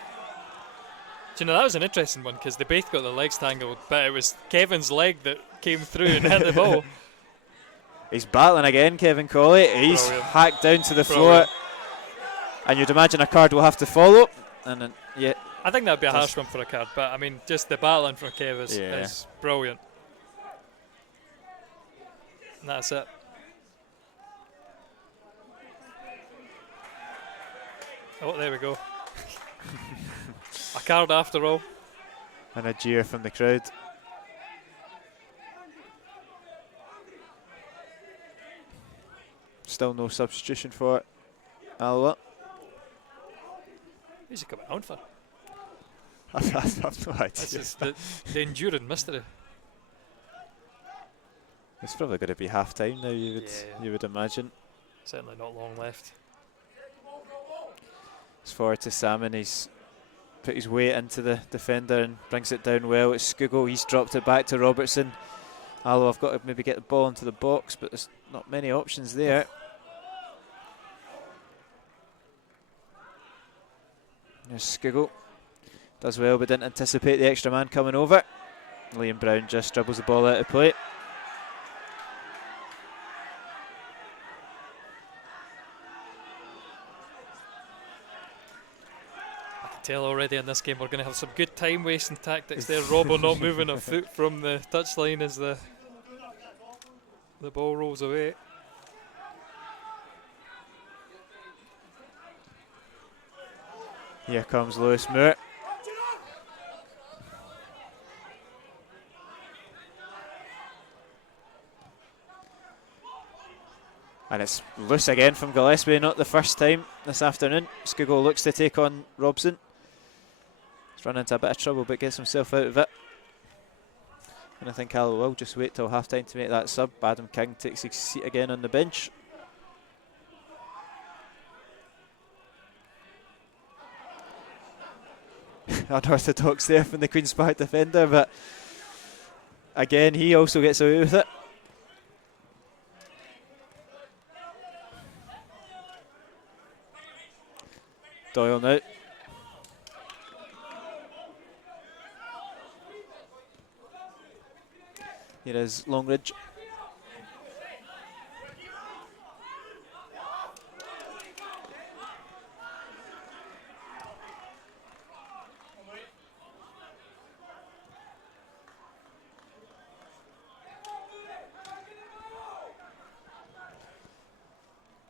Do you know, that was an interesting one because they both got their legs tangled, but it was Kevin's leg that came through and hit the ball. He's battling again, Kevin Colley. He's Brilliant. hacked down to the floor, and you'd imagine a card will have to follow. And then, yeah, I think that'd be a harsh one for a card, but I mean, just the battling from Kev is brilliant. And that's it. Oh, there we go. A card after all. and a jeer from the crowd. Still no substitution for Alloa. Who's he coming on for? I've no idea. This is the enduring mystery. It's probably going to be half time now, you would imagine. Certainly not long left. It's forward to Salmon. He's put his weight into the defender and brings it down well. It's Skugel. He's dropped it back to Robertson. Alloa have got to maybe get the ball into the box, but there's not many options there. There's Skugel. Does well, but didn't anticipate the extra man coming over. Liam Brown just dribbles the ball out of play. I can tell already in this game we're going to have some good time wasting tactics there. Robbo not moving a foot from the touchline as the ball rolls away. Here comes Lewis Moore. And it's loose again from Gillespie, not the first time this afternoon. Skugel looks to take on Robson. He's run into a bit of trouble but gets himself out of it. And I think Alloa will just wait till half time to make that sub. Adam King takes his seat again on the bench. Unorthodox there from the Queen's Park defender, but again he also gets away with it. Doyle now. Here is Longridge.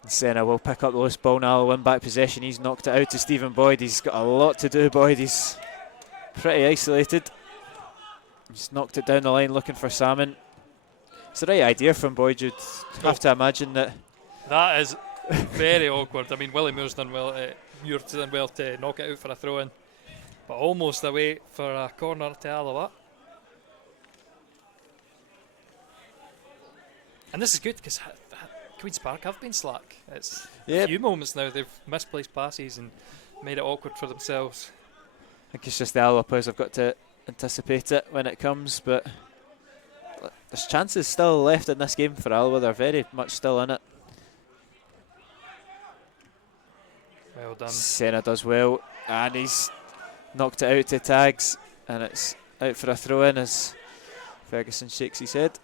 Senna will pick up the loose ball now, win back possession. He's knocked it out to Stephen Boyd. He's got a lot to do, Boyd. He's pretty isolated. He's knocked it down the line looking for Salmon. It's the right idea from Boyd. You'd have to imagine that. That is very awkward. I mean, Willie Moore's done well to knock it out for a throw-in, but almost away for a corner to Alloa. And this is good because Queen's Park have been slack. It's a few moments now they've misplaced passes and made it awkward for themselves. I think it's just the Alloa players have got to anticipate it when it comes, but there's chances still left in this game for Alloa. They're very much still in it. Well done. Senna does well, and he's knocked it out to Tags, and it's out for a throw-in as Ferguson shakes his head.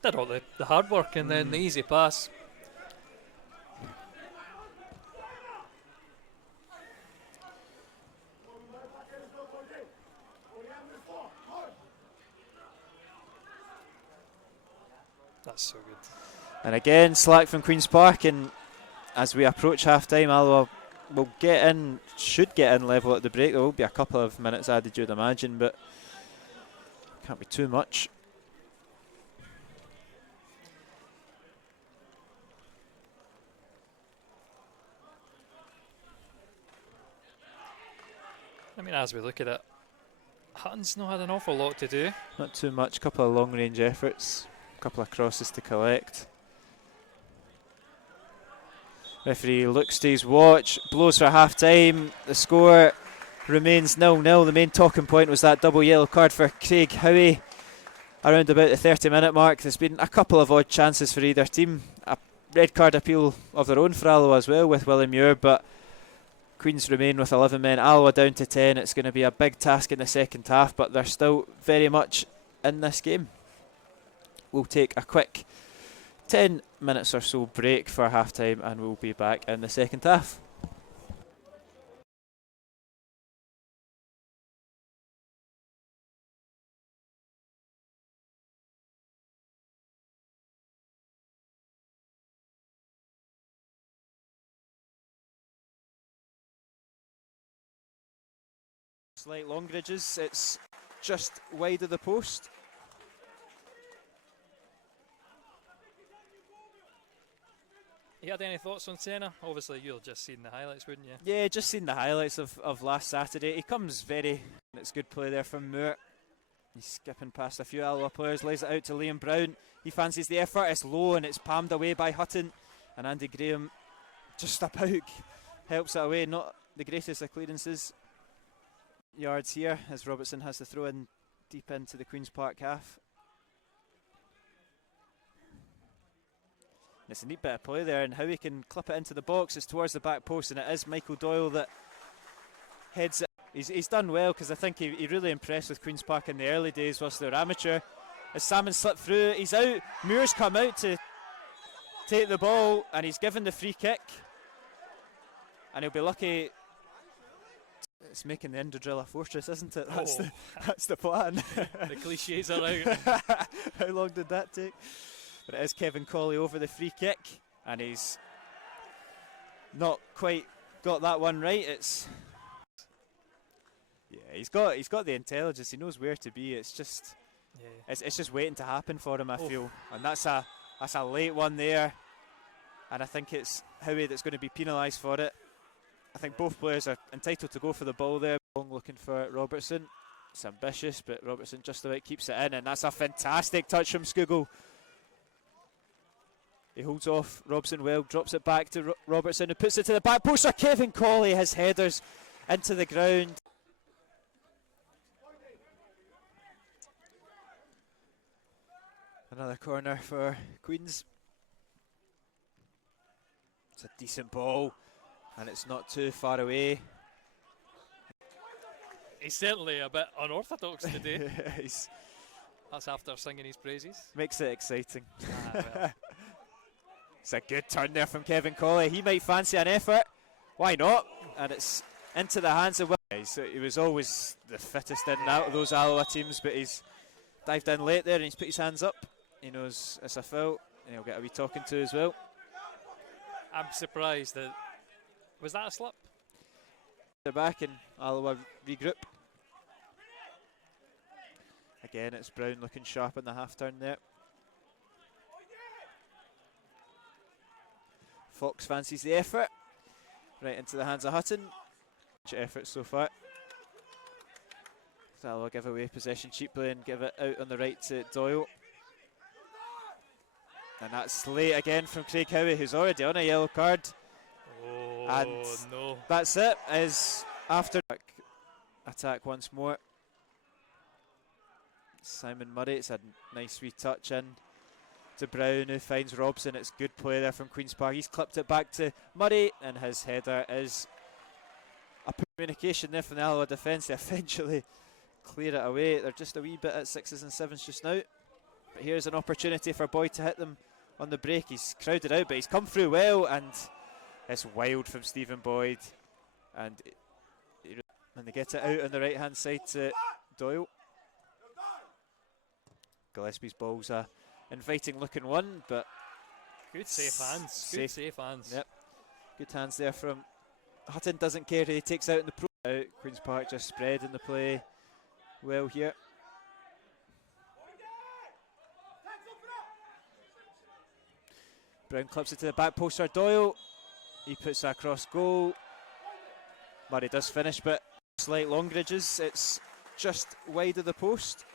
Did all the hard work and then the easy pass. That's so good. And again, slack from Queen's Park, and as we approach half-time, Alloa will get in, should get in level at the break. There will be a couple of minutes added, you'd imagine, but can't be too much. I mean, as we look at it, Hutton's not had an awful lot to do. Not too much, couple of long range efforts, couple of crosses to collect. Referee looks to his watch, blows for half time. The score remains 0-0. The main talking point was that double yellow card for Craig Howie around about the 30-minute mark. There's been a couple of odd chances for either team. A red card appeal of their own for Alloa as well with Willie Muir, but Queens remain with 11 men. Alloa down to 10. It's going to be a big task in the second half, but they're still very much in this game. We'll take a quick 10 minutes or so break for half time and we'll be back in the second half. Slight Longridges, it's just wide of the post. You had any thoughts on Senna? Obviously, you'll just seen the highlights, wouldn't you? Yeah, just seen the highlights of last Saturday. He comes very... It's good play there from Moore. He's skipping past a few Alloa players, lays it out to Liam Brown. He fancies the effort, it's low and it's palmed away by Hutton. And Andy Graham just about helps it away. Not the greatest of clearances. Yards here as Robertson has to throw in deep into the Queen's Park half. It's a neat bit of play there, and how he can clip it into the box is towards the back post, and it is Michael Doyle that heads it. He's done well, because I think he really impressed with Queen's Park in the early days whilst they were amateur. As Salmon slipped through, he's out. Muir's come out to take the ball, and he's given the free kick. And he'll be lucky. It's making the Indodrill a fortress, isn't it? That's the plan. The cliches are out. How long did that take? But it is Kevin Colley over the free kick, and he's not quite got that one right. He's got the intelligence. He knows where to be. It's just it's just waiting to happen for him, I feel. And that's a late one there, and I think it's Howie that's going to be penalised for it. I think both players are entitled to go for the ball there. Long looking for Robertson. It's ambitious, but Robertson just about keeps it in, and that's a fantastic touch from Skugel. He holds off Robson well, drops it back to Robertson, who puts it to the back post for Kevin Colley. His headers into the ground. Another corner for Queens. It's a decent ball, and it's not too far away. He's certainly a bit unorthodox today. That's after singing his praises. Makes it exciting. Well. It's a good turn there from Kevin Colley. He might fancy an effort. Why not? And it's into the hands of he was always the fittest in and out of those Alloa teams, but he's dived in late there and he's put his hands up. He knows it's a foul, and he'll get a wee talking to as well. I'm surprised that... Was that a slip? They're back and Alloa regroup. Again, it's Brown looking sharp in the half turn there. Fox fancies the effort. Right into the hands of Hutton. Effort so far. Alloa give away possession cheaply and give it out on the right to Doyle. And that's late again from Craig Howie, who's already on a yellow card. Oh, and no. That's it. Is after attack once more. Simon Murray, it's a nice wee touch in to Brown, who finds Robson. It's good play there from Queen's Park. He's clipped it back to Murray, and his header is a communication there from the Alloa defence. They eventually clear it away. They're just a wee bit at 6s and 7s just now. But here's an opportunity for Boyd to hit them on the break. He's crowded out, but he's come through well, and it's wild from Stephen Boyd. And they get it out on the right hand side to Doyle. Gillespie's ball's a inviting looking one, but good safe hands. Good safe hands. Yep. Good hands there from Hutton. Doesn't care who he takes out in the pro. Out. Queen's Park just spreading the play well here. Brown clips it to the back post for Doyle. He puts that across goal. Murray does finish, but slight long ridges. It's just wide of the post.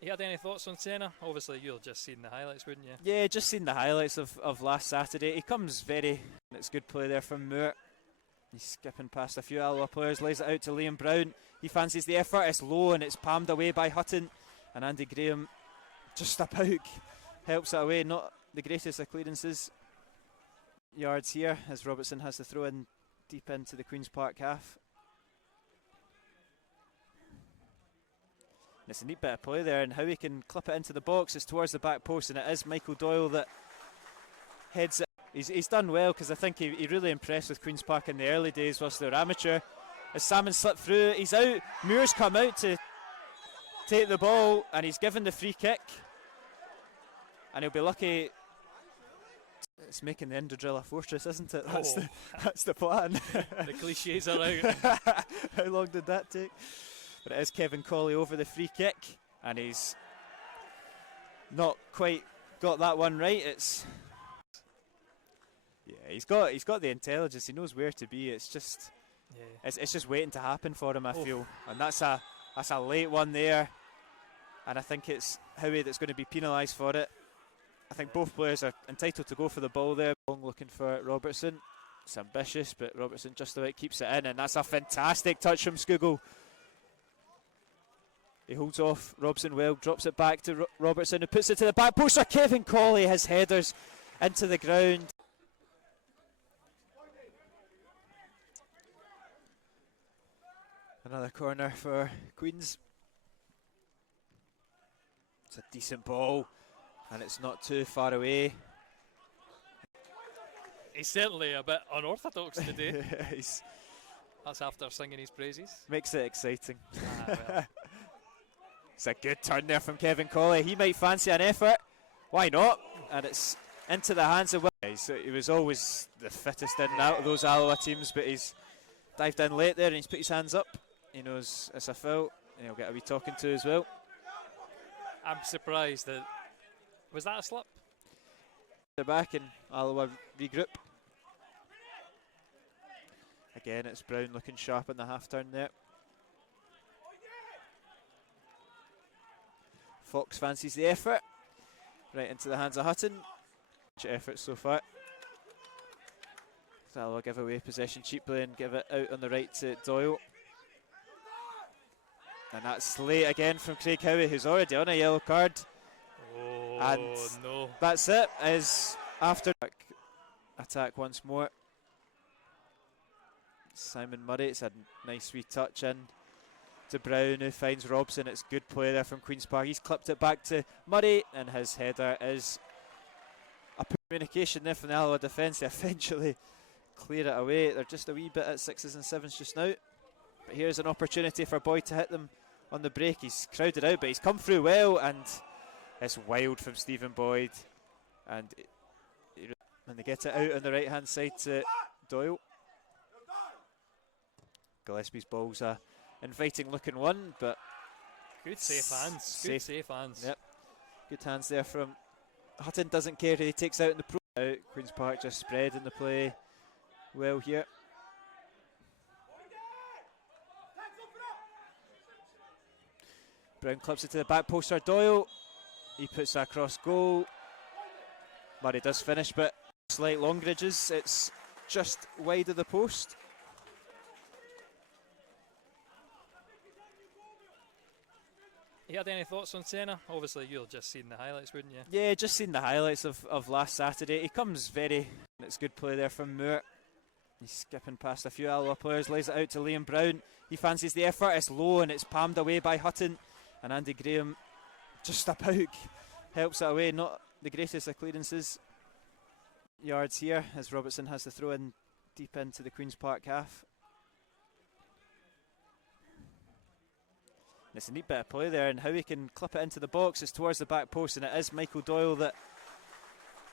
You had any thoughts on Senna? Obviously, you'll just seen the highlights, wouldn't you? Yeah, just seen the highlights of last Saturday. He comes very... It's good play there from Moore. He's skipping past a few Alloa players, lays it out to Liam Brown. He fancies the effort. It's low and it's palmed away by Hutton. And Andy Graham just about helps it away. Not the greatest of clearances. Yards here as Robertson has to throw in deep into the Queen's Park half. And it's a neat bit of play there, and how he can clip it into the box is towards the back post, and it is Michael Doyle that heads it. He's done well, because I think he really impressed with Queen's Park in the early days whilst they were amateur. As Salmon slipped through, he's out. Moore's come out to take the ball, and he's given the free kick. And he'll be lucky. It's making the Indodrill a fortress, isn't it? That's the plan. The cliches are out. How long did that take? But it is Kevin Colley over the free kick, and he's not quite got that one right. He's got the intelligence. He knows where to be. It's just it's just waiting to happen for him, I feel. And that's a late one there, and I think it's Howie that's going to be penalised for it. I think both players are entitled to go for the ball there. Looking for Robertson. It's ambitious, but Robertson just about keeps it in, and that's a fantastic touch from Skugel. He holds off Robson well, drops it back to Robertson, who puts it to the back post for Kevin Colley. His headers into the ground. Another corner for Queens. It's a decent ball, and it's not too far away. He's certainly a bit unorthodox today. He's That's after singing his praises. Makes it exciting. Well. It's a good turn there from Kevin Colley. He might fancy an effort. Why not? And it's into the hands of He was always the fittest in and out of those Alloa teams, but he's dived in late there and he's put his hands up. He knows it's a foul, and he'll get a wee talking to as well. I'm surprised that... Was that a slip? They're back and Alloa regroup. Again, it's Brown looking sharp in the half turn there. Fox fancies the effort. Right into the hands of Hutton. Effort so far. Alloa give away possession cheaply and give it out on the right to Doyle. And that's late again from Craig Howie, who's already on a yellow card. Oh, and no. That's it. Is after attack once more. Simon Murray, it's a nice wee touch in to Brown, who finds Robson. It's good play there from Queen's Park. He's clipped it back to Murray, and his header is a communication there from the Alloa defence. They eventually clear it away. They're just a wee bit at 6s and 7s just now. But here's an opportunity for Boyd to hit them on the break. He's crowded out, but he's come through well, and it's wild from Stephen Boyd. And they get it out on the right hand side to Doyle. Gillespie's ball's a inviting looking one, but good safe hands. Good safe hands. Yep. Good hands there from Hutton. Doesn't care who he takes out in the out. Queen's Park just spreading the play well here. Brown clips it to the back post for Doyle. He puts that across goal. Murray does finish, but slight long ridges. It's just wide of the post. You had any thoughts on Senna? Obviously, you'll just seen the highlights, wouldn't you? Yeah, just seen the highlights of last Saturday. He comes very... It's good play there from Moore. He's skipping past a few Alloa players, lays it out to Liam Brown. He fancies the effort. It's low and it's palmed away by Hutton. And Andy Graham just about helps it away. Not the greatest of clearances. Yards here as Robertson has to throw in deep into the Queen's Park half. And it's a neat bit of play there, and how he can clip it into the box is towards the back post, and it is Michael Doyle that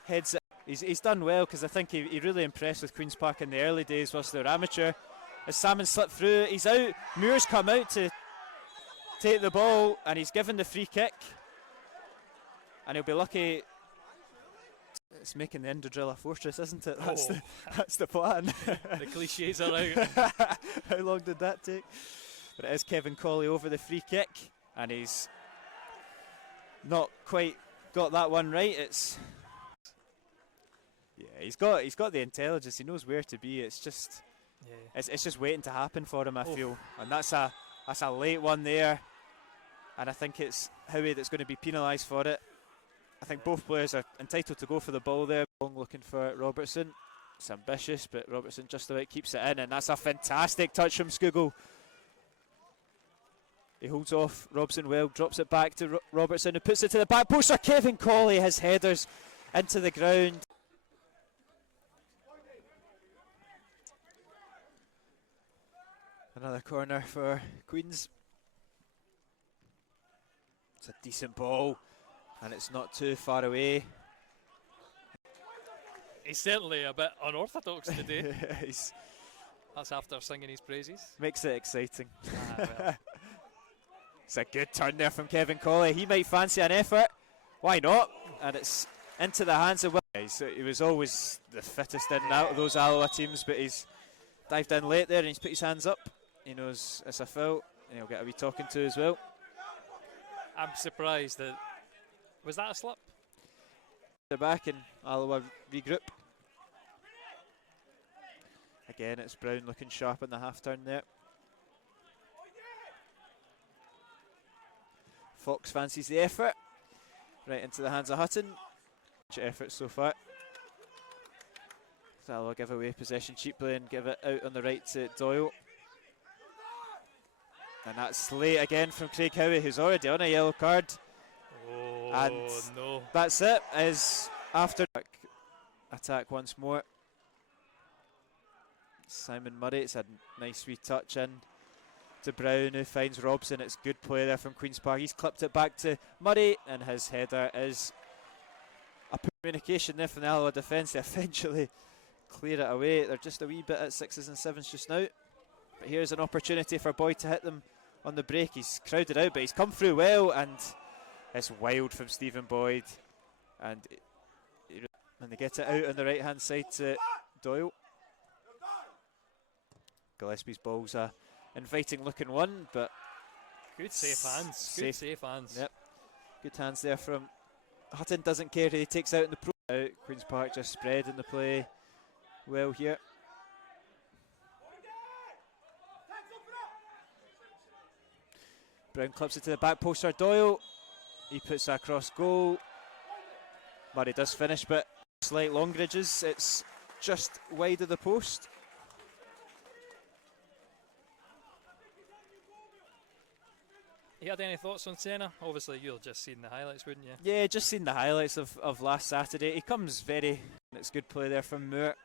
heads it. He's done well, because I think he really impressed with Queen's Park in the early days whilst they were amateur. As Salmon slipped through, he's out. Moore's come out to take the ball, and he's given the free kick. And he'll be lucky It's making the Indra a fortress, isn't it? That's Oh. that's the plan. The cliches are out. How long did that take? But it is Kevin Colley over the free kick, and he's not quite got that one right. He's got the intelligence. He knows where to be. It's just it's just waiting to happen for him, I feel, and that's a late one there, and I think it's Howie that's going to be penalised for it. I think both players are entitled to go for the ball there. Looking for Robertson. It's ambitious, but Robertson just about keeps it in, and that's a fantastic touch from Skugel. He holds off Robson well, drops it back to Robertson, who puts it to the back post. Kevin Colley, his headers into the ground. Another corner for Queens. It's a decent ball, and it's not too far away. He's certainly a bit unorthodox today. He's That's after singing his praises. makes it exciting. Well. It's a good turn there from Kevin Colley. He might fancy an effort. Why not? And it's into the hands of he was always the fittest in and out of those Alloa teams, but he's dived in late there and he's put his hands up. He knows it's a foul, and he'll get a wee talking to as well. I'm surprised that. Was that a slip? They're back and Alloa regroup. Again, it's Brown looking sharp in the half turn there. Fox fancies the effort. Right into the hands of Hutton. Effort so far. Alloa give away possession cheaply and give it out on the right to Doyle. And that's late again from Craig Howie, who's already on a yellow card. Oh, and no. That's it. Is after attack once more. Simon Murray, it's a nice wee touch in to Brown, who finds Robson. It's good play there from Queen's Park. He's clipped it back to Murray, and his header is a communication there from the Alloa defence. They eventually clear it away. They're just a wee bit at 6s and 7s just now. But here's an opportunity for Boyd to hit them on the break. He's crowded out, but he's come through well, and it's wild from Stephen Boyd. And they get it out on the right hand side to Doyle. Gillespie's ball's a inviting looking one, but Good safe hands. Good safe hands. Yep. Good hands there from Hutton. Doesn't care who he takes out in the pro. Out. Queen's Park just spreading the play well here. Brown clips it to the back post for Doyle. He puts that across goal. Murray does finish, but slight Longridges. It's just wide of the post. You had any thoughts on Senna? Obviously, you'll just seen the highlights, wouldn't you? Yeah, just seen the highlights of last Saturday. He comes it's good play there from Moore.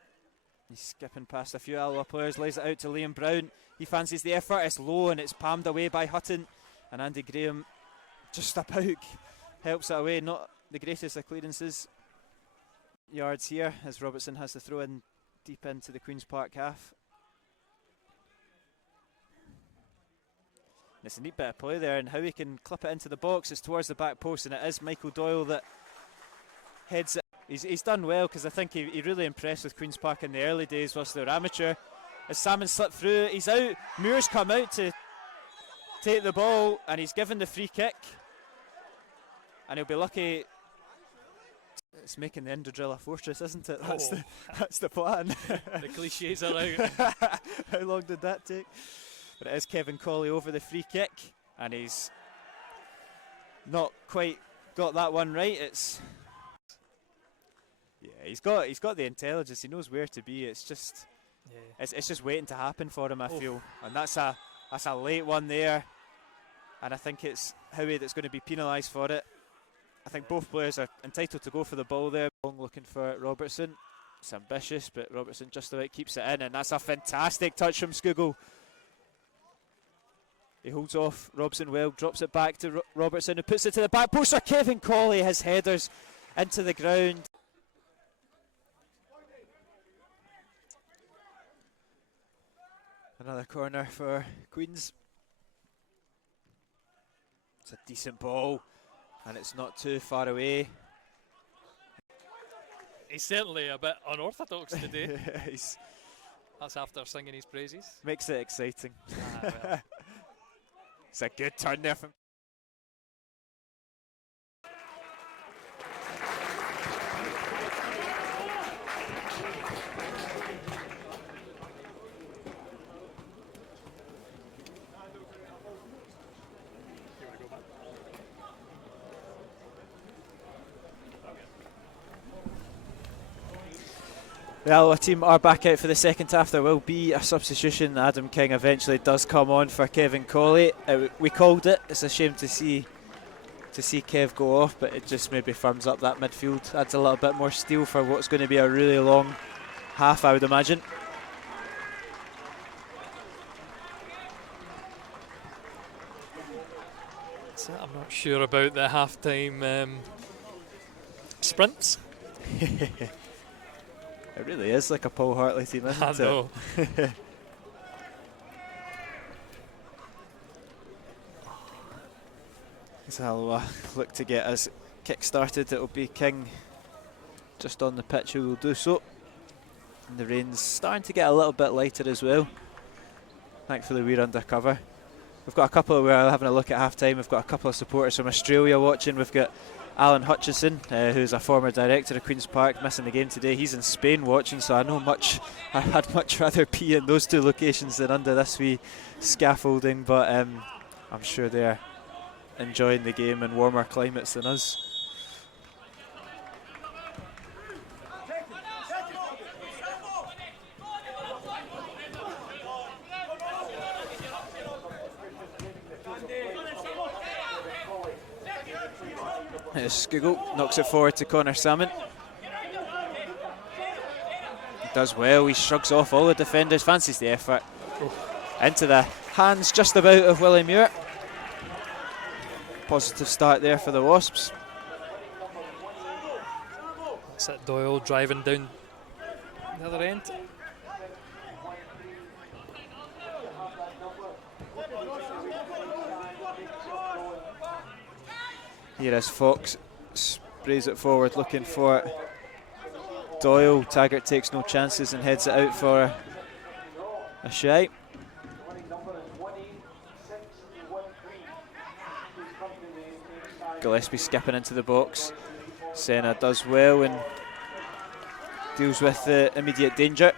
He's skipping past a few Alloa players, lays it out to Liam Brown. He fancies the effort. It's low and it's palmed away by Hutton. And Andy Graham just about helps it away. Not the greatest of clearances. Yards here as Robertson has to throw in deep into the Queen's Park half. It's a neat bit of play there, and how he can clip it into the box is towards the back post, and it is Michael Doyle that heads it. He's done well, because I think he really impressed with Queen's Park in the early days whilst they were amateur. As Salmon slipped through, he's out. Moore's come out to take the ball, and he's given the free kick, and he'll be lucky. It's making the Indra a fortress, isn't it? That's the plan. The cliches are out. How long did that take? But it is Kevin Colley over the free kick, and he's not quite got that one right. He's got the intelligence. He knows where to be. It's just just waiting to happen for him, I feel. And that's a late one there, and I think it's Howie that's going to be penalised for it. I think both players are entitled to go for the ball there. Looking for Robertson. It's ambitious, but Robertson just about keeps it in, and that's a fantastic touch from Skugel. He holds off Robson well, drops it back to Robertson, who puts it to the back post. Kevin Colley, his headers into the ground. Another corner for Queens. It's a decent ball, and it's not too far away. He's certainly a bit unorthodox today. He's That's after singing his praises. makes it exciting. Well. It's a good turn there from. The Alloa team are back out for the second half. There will be a substitution. Adam King eventually does come on for Kevin Colley. We called it. It's a shame to see Kev go off, but it just maybe firms up that midfield. Adds a little bit more steel for what's going to be a really long half, I would imagine. So I'm not sure about the half-time sprints. It really is like a Paul Hartley team, isn't it? I know. As Alloa look to get us kick-started, it'll be King just on the pitch who will do so. And the rain's starting to get a little bit lighter as well. Thankfully we're under cover. We've got a couple, we're having a look at half-time, we've got a couple of supporters from Australia watching. We've got Alan Hutchison, who's a former director of Queen's Park, missing the game today. He's in Spain watching, so I'd much rather be in those two locations than under this wee scaffolding, but I'm sure they're enjoying the game in warmer climates than us. Skugel knocks it forward to Connor Salmon. He does well, he shrugs off all the defenders, fancies the effort. Into the hands just about of Willie Muir. Positive start there for the Wasps. That's it, Doyle driving down the other end. Here is Fox, sprays it forward looking for Doyle. Taggart takes no chances and heads it out for a shy. Gillespie skipping into the box. Senna does well and deals with the immediate danger.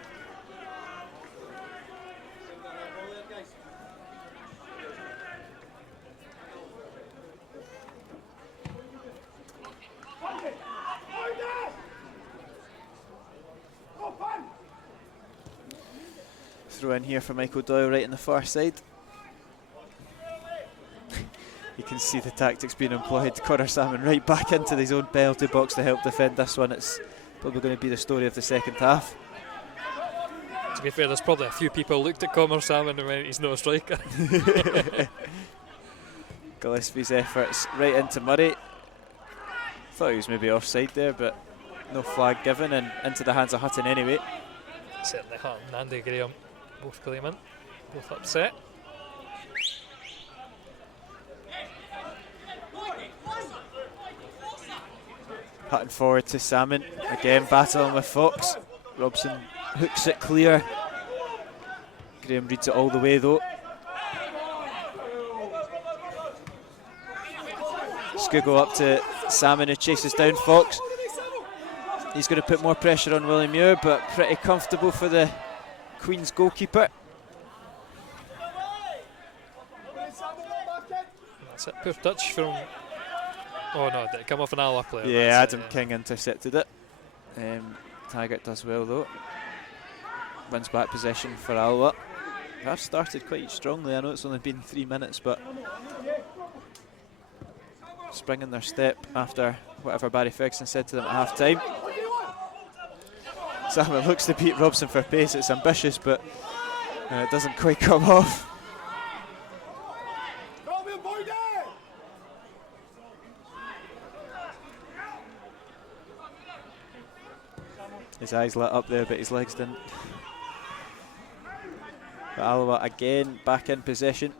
Throw in here for Michael Doyle right in the far side. You can see the tactics being employed. Connor Salmon right back into his own penalty box to help defend this one. It's probably going to be the story of the second half. To be fair, there's probably a few people looked at Connor Salmon and went, he's not a striker. Gillespie's efforts right into Murray. Thought he was maybe offside there, but no flag given, and into the hands of Hutton anyway. Certainly Hutton and Andy Graham both claiming, both upset. Hutton forward to Salmon, again battling with Fox. Robson hooks it clear. Graham reads it all the way though. Skugel up to Salmon, who chases down Fox. He's going to put more pressure on Willie Muir, but pretty comfortable for the Queen's goalkeeper. That's it, poor touch from... Oh no, did it come off an Alloa player? Yeah, Adam King intercepted it. Taggart does well though. Wins back possession for Alloa. They have started quite strongly. I know it's only been 3 minutes, but springing their step after whatever Barry Ferguson said to them at half time. Salmon looks to beat Robson for pace. It's ambitious, but it doesn't quite come off. His eyes lit up there, but his legs didn't. But Alloa again back in possession.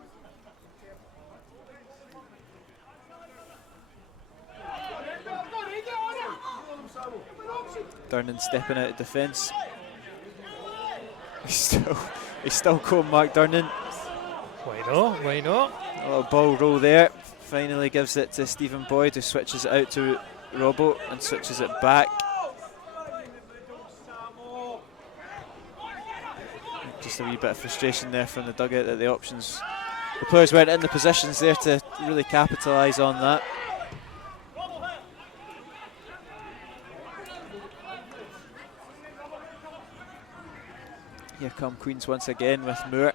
Durnan stepping out of defence. He's still going, Mark Durnan. Why not? Why not? A little ball roll there. Finally gives it to Stephen Boyd, who switches it out to Robbo and switches it back. Just a wee bit of frustration there from the dugout that the players weren't in the positions there to really capitalise on that. Here come Queens once again with Moore.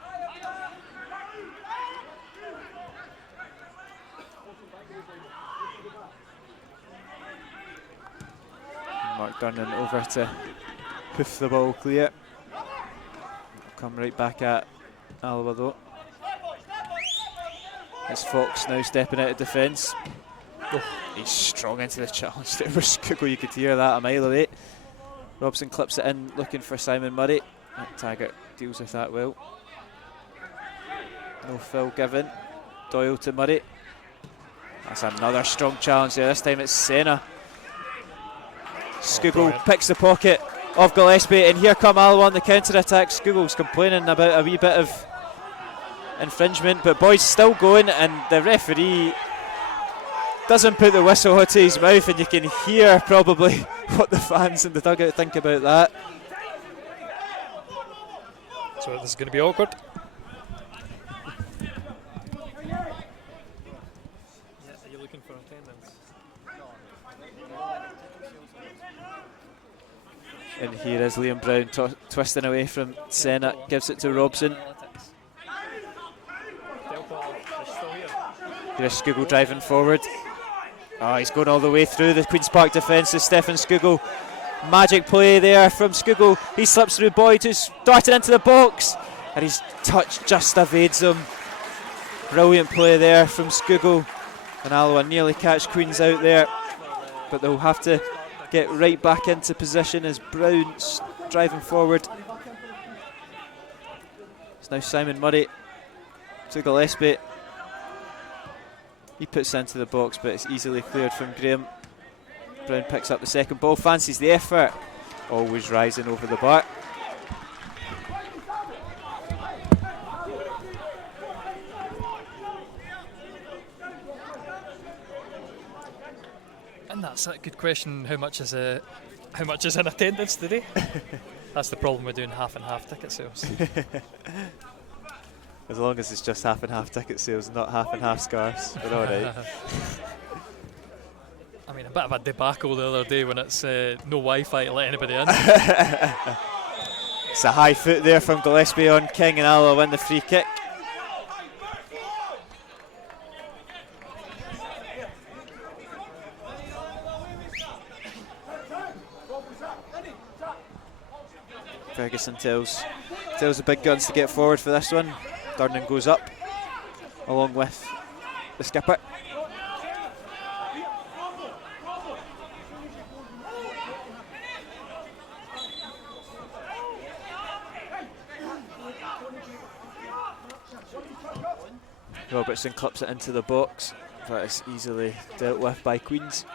Mark Durnan over to hoof the ball clear. Come right back at Alloa though. It's Fox now stepping out of defence. Oh, he's strong into the challenge there for Scugo, you could hear that a mile away. Robson clips it in, looking for Simon Murray. Taggart deals with that well. No foul given. Doyle to Murray. That's another strong challenge there. This time it's Senna. Scugo picks the pocket of Gillespie, and here come Alloa on the counter-attack. Scugo's complaining about a wee bit of infringement, but Boyd's still going, and the referee doesn't put the whistle to his mouth, and you can hear probably what the fans in the dugout think about that. So this is going to be awkward. Yeah, are you looking for attendance? And here is Liam Brown twisting away from Senna, gives it to Robson. Here's Scugo driving forward. Oh, he's going all the way through the Queen's Park defence. Is Stefan Scugo. Magic play there from Scugo. He slips through Boyd, who's darted into the box, and his touch just evades him. Brilliant play there from Scugo, and Alloa nearly catch Queens out there, but they'll have to get right back into position as Brown's driving forward. It's now Simon Murray to Gillespie. He puts it into the box, but it's easily cleared from Graham. Brown picks up the second ball, fancies the effort, always rising over the bar. And that's a good question. How much is in attendance today? That's the problem with doing half and half ticket sales. As long as it's just half and half ticket sales, not half and half scarves, we're all right. I mean, a bit of a debacle the other day when it's no Wi-Fi to let anybody in. It's a high foot there from Gillespie on King, and Alloa win the free kick. Ferguson tells the big guns to get forward for this one. Durnan goes up along with the skipper. Robertson clips it into the box, but it's easily dealt with by Queens.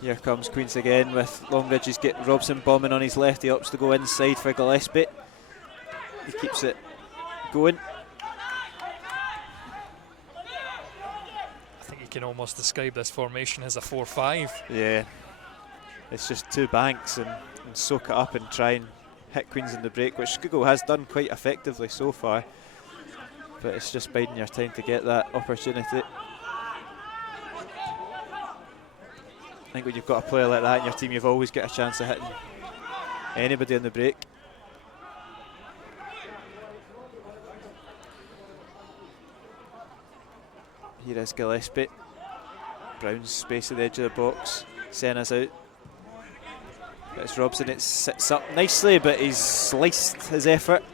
Here comes Queens again with Longridge's get Robson bombing on his left. He opts to go inside for Gillespie. He keeps it going. I think you can almost describe this formation as a 4-5. Yeah, it's just two banks and soak it up and try and hit Queens in the break, which Scugo has done quite effectively so far. But it's just biding your time to get that opportunity. I think when you've got a player like that in your team, you've always got a chance of hitting anybody in the break. Here is Gillespie. Brown's space at the edge of the box. Senna's out. But it's Robson, it sits up nicely, but he's sliced his effort.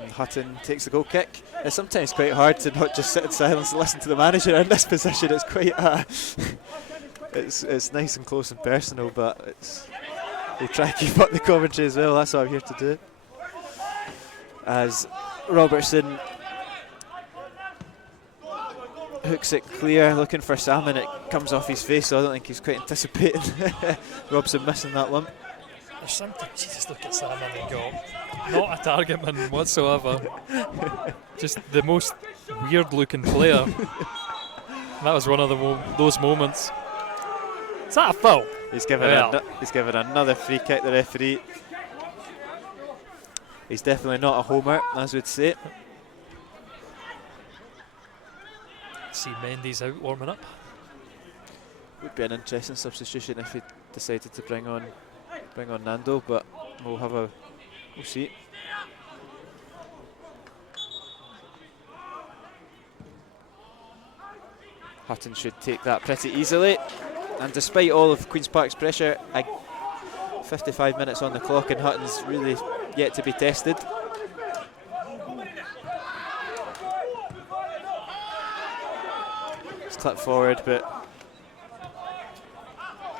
And Hutton takes the goal kick. It's sometimes quite hard to not just sit in silence and listen to the manager in this position. It's quite it's nice and close and personal, but we'll try to keep up the commentary as well. That's what I'm here to do. As Robertson hooks it clear, looking for Salmon. It comes off his face, so I don't think he's quite anticipating Robson missing that lump. There's something, Jesus, look at Salmon and go. Not a target man whatsoever. Just the most weird looking player. That was one of those moments. Is that a foul? He's given another free kick, the referee. He's definitely not a homer, as we'd say. See Mendy's out warming up. Would be an interesting substitution if he decided to bring on Nando, but we'll see. Hutton should take that pretty easily, and despite all of Queen's Park's pressure, 55 minutes on the clock and Hutton's really yet to be tested. It's clipped forward, but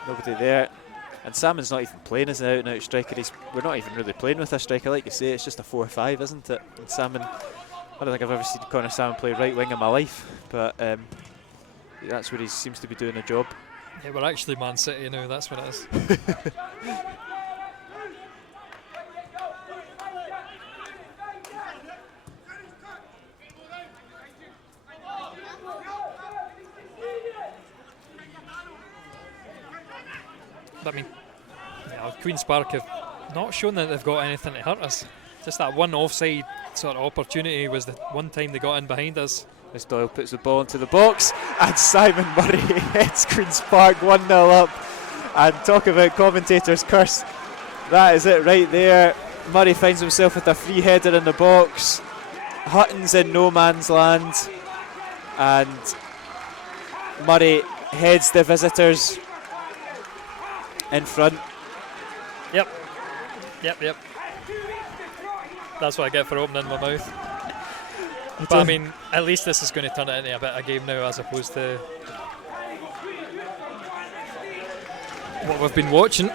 nobody there. And Salmon's not even playing as an out-and-out striker. We're not even really playing with a striker, like you say. It's just a 4-5, isn't it? And Salmon, I don't think I've ever seen Connor Salmon play right wing in my life, but that's where he seems to be doing a job. Yeah, we're actually Man City now, that's what it is. I mean, Queen's Park have not shown that they've got anything to hurt us. Just that one offside sort of opportunity was the one time they got in behind us. As Doyle puts the ball into the box, and Simon Murray hits Queen's Park 1-0 up. And talk about commentator's curse. That is it right there. Murray finds himself with a free header in the box. Hutton's in no man's land, and Murray heads the visitors in front. Yep. That's what I get for opening my mouth. But I mean, at least this is going to turn it into a bit of a game now, as opposed to what we've been watching.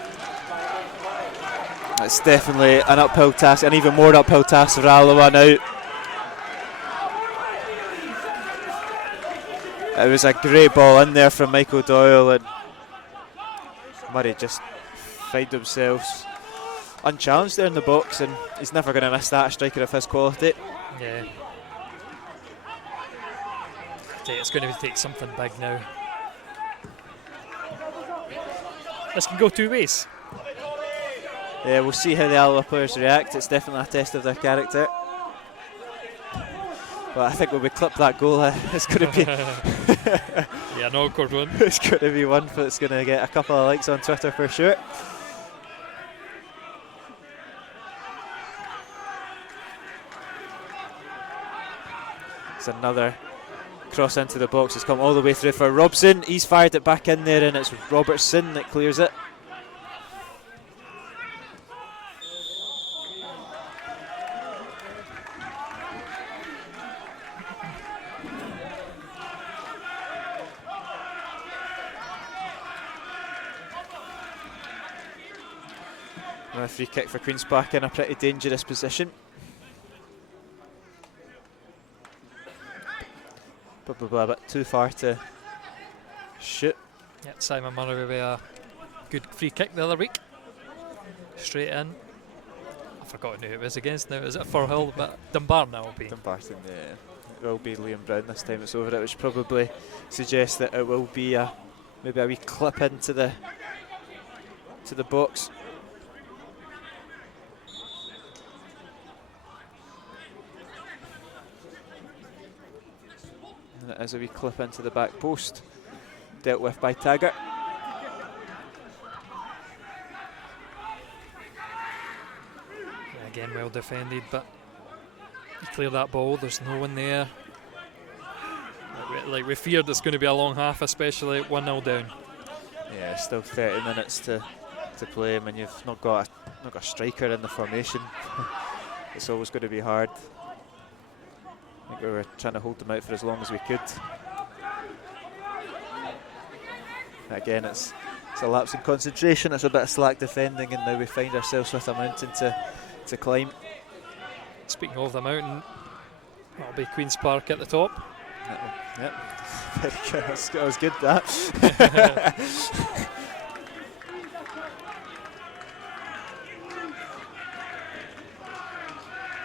It's definitely an uphill task, an even more uphill task for Alloa now. It was a great ball in there from Michael Doyle, and Murray just found himself unchallenged there in the box, and he's never going to miss that, a striker of his quality. Yeah. Okay, it's going to take something big now. This can go two ways. Yeah, we'll see how the Alloa players react. It's definitely a test of their character. But I think when we clip that goal, it's going to be yeah, an awkward one. It's going to be one that's going to get a couple of likes on Twitter for sure. It's another cross into the box. It's come all the way through for Robson. He's fired it back in there, and it's Robertson that clears it. And a free kick for Queen's Park in a pretty dangerous position. Probably a bit too far to shoot. Yeah, Simon Murray with a good free kick the other week. Straight in. I've forgotten who it was against now. Is it Firhill? But Dumbarton it will be. Dumbarton, yeah. It will be Liam Brown this time it's over it, which probably suggests that it will be maybe a wee clip into the box. And it is a wee clip into the back post, dealt with by Taggart. Yeah, again, well defended, but you clear that ball, there's no one there. Like we feared it's going to be a long half, especially 1-0 down. Yeah, still 30 minutes to to play him, and you've not got a striker in the formation. It's always going to be hard. I think we were trying to hold them out for as long as we could. Again, it's a lapse in concentration, it's a bit of slack defending, and now we find ourselves with a mountain to climb. Speaking of the mountain, that'll be Queen's Park at the top. Yep, very good. That was good, that.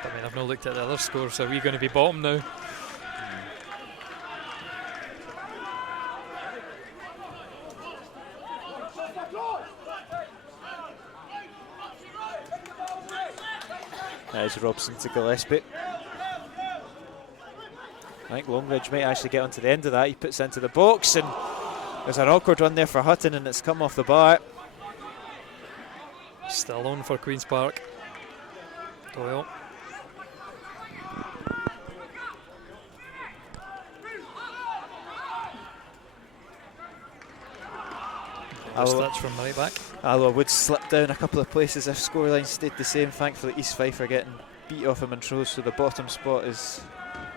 I mean, I've not looked at the other scores. Are we going to be bottom now? There's Robson to Gillespie. I think Longridge might actually get onto the end of that. He puts into the box, and there's an awkward one there for Hutton, and it's come off the bar. Still on for Queen's Park. Doyle. Touch from right back. Alloa would slip down a couple of places if scoreline stayed the same. Thankfully, East Fife are getting beat off of Montrose, so the bottom spot is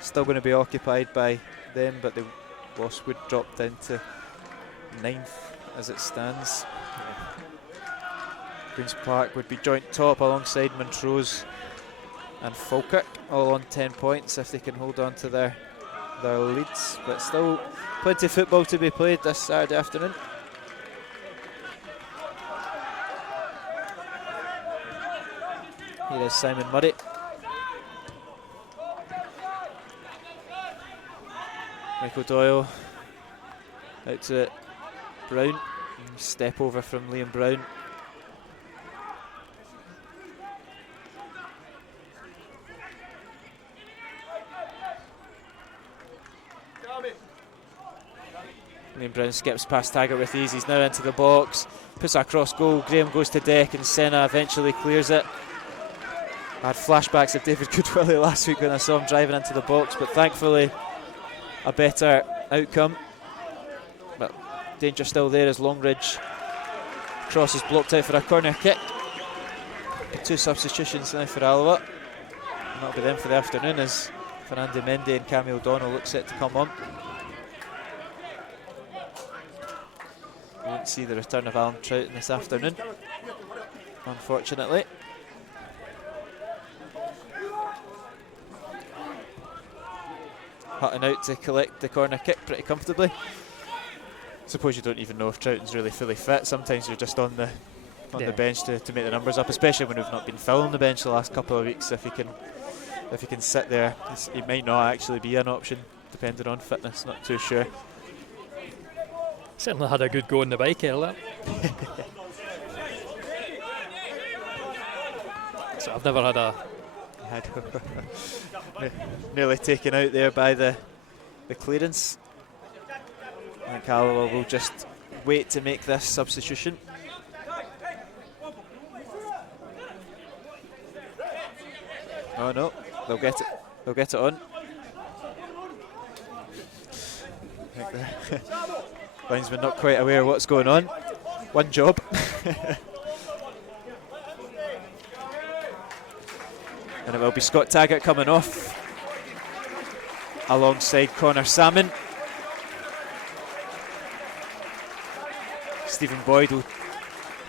still going to be occupied by them, but the Wasps would drop down to 9th as it stands. Queen's Park would be joint top alongside Montrose and Falkirk, all on 10 points if they can hold on to their leads. But still plenty of football to be played this Saturday afternoon. Here is Simon Murray. Michael Doyle out to Brown. Step over from Liam Brown. Liam Brown skips past Taggart with ease. He's now into the box. Puts a cross goal. Graham goes to deck, and Senna eventually clears it. I had flashbacks of David Goodwillie last week when I saw him driving into the box, but thankfully a better outcome. But danger still there as Longridge cross is blocked out for a corner kick. 2 substitutions now for Alloa, and that'll be them for the afternoon as Fernando Mendy and Camille O'Donnell look set to come on. We won't see the return of Alan Troughton this afternoon, unfortunately. Hutton out to collect the corner kick pretty comfortably. Suppose you don't even know if Troughton's really fully fit. Sometimes you're just on the bench to make the numbers up, especially when we've not been filling the bench the last couple of weeks. If he can sit there, he might not actually be an option depending on fitness. Not too sure. Certainly had a good go on the bike earlier. So I've never had a nearly taken out there by the clearance. I think Alloa will just wait to make this substitution. Oh no, they'll get it on. I think the linesman not quite aware of what's going on. One job. And it will be Scott Taggart coming off alongside Connor Salmon. Stephen Boyd will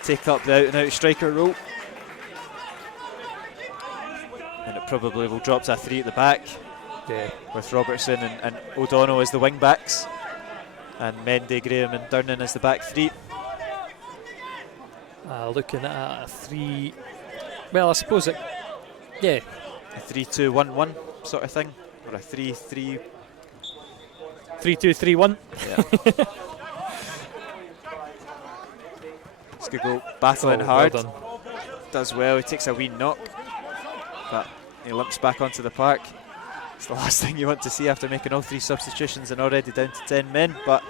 take up the out-and-out striker role. And it probably will drop to a 3 at the back. Yeah. With Robertson and O'Donnell as the wing backs. And Mendy, Graham and Durnan as the back 3. Looking at a 3. Well, I suppose it. Yeah. A 3-2-1-1 sort of thing. Or a 3-3. 3-2-3-1. Yeah. Skugel battling hard. Well done. Does well. He takes a wee knock. But he limps back onto the park. It's the last thing you want to see after making all 3 substitutions and already down to 10 men. But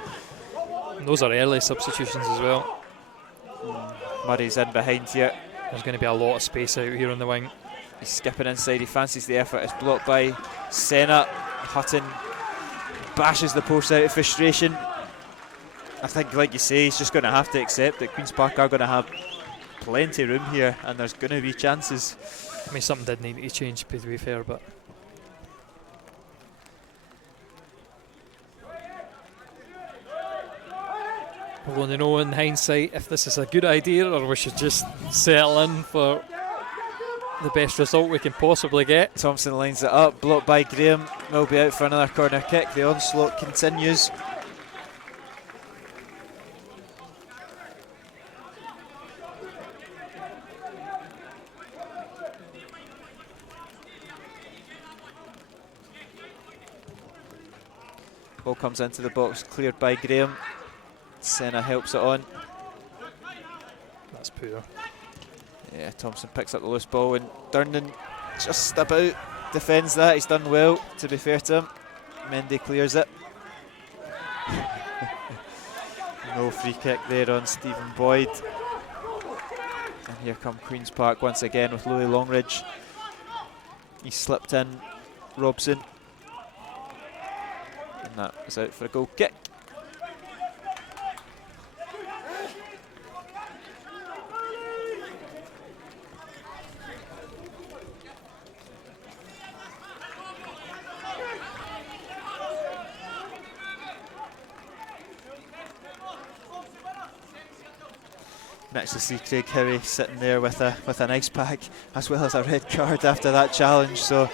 those are early substitutions as well. Murray's in behind here. There's going to be a lot of space out here on the wing. He's skipping inside, he fancies the effort. It's blocked by Senna. Hutton bashes the post out of frustration. I think, like you say, he's just going to have to accept that Queen's Park are going to have plenty room here, and there's going to be chances. I mean, something did need to change, to be fair, but we'll only know in hindsight if this is a good idea or we should just settle in for the best result we can possibly get. Thompson lines it up, blocked by Graham, will be out for another corner kick. The onslaught continues. Ball comes into the box, cleared by Graham. Senna helps it on. That's poor. Yeah, Thompson picks up the loose ball and Durnan just about defends that. He's done well, to be fair to him. Mendy clears it. No free kick there on Stephen Boyd. And here come Queen's Park once again with Louis Longridge. He slipped in Robson. And that was out for a goal kick. Nice to see Craig Howie sitting there with an ice pack as well as a red card after that challenge. So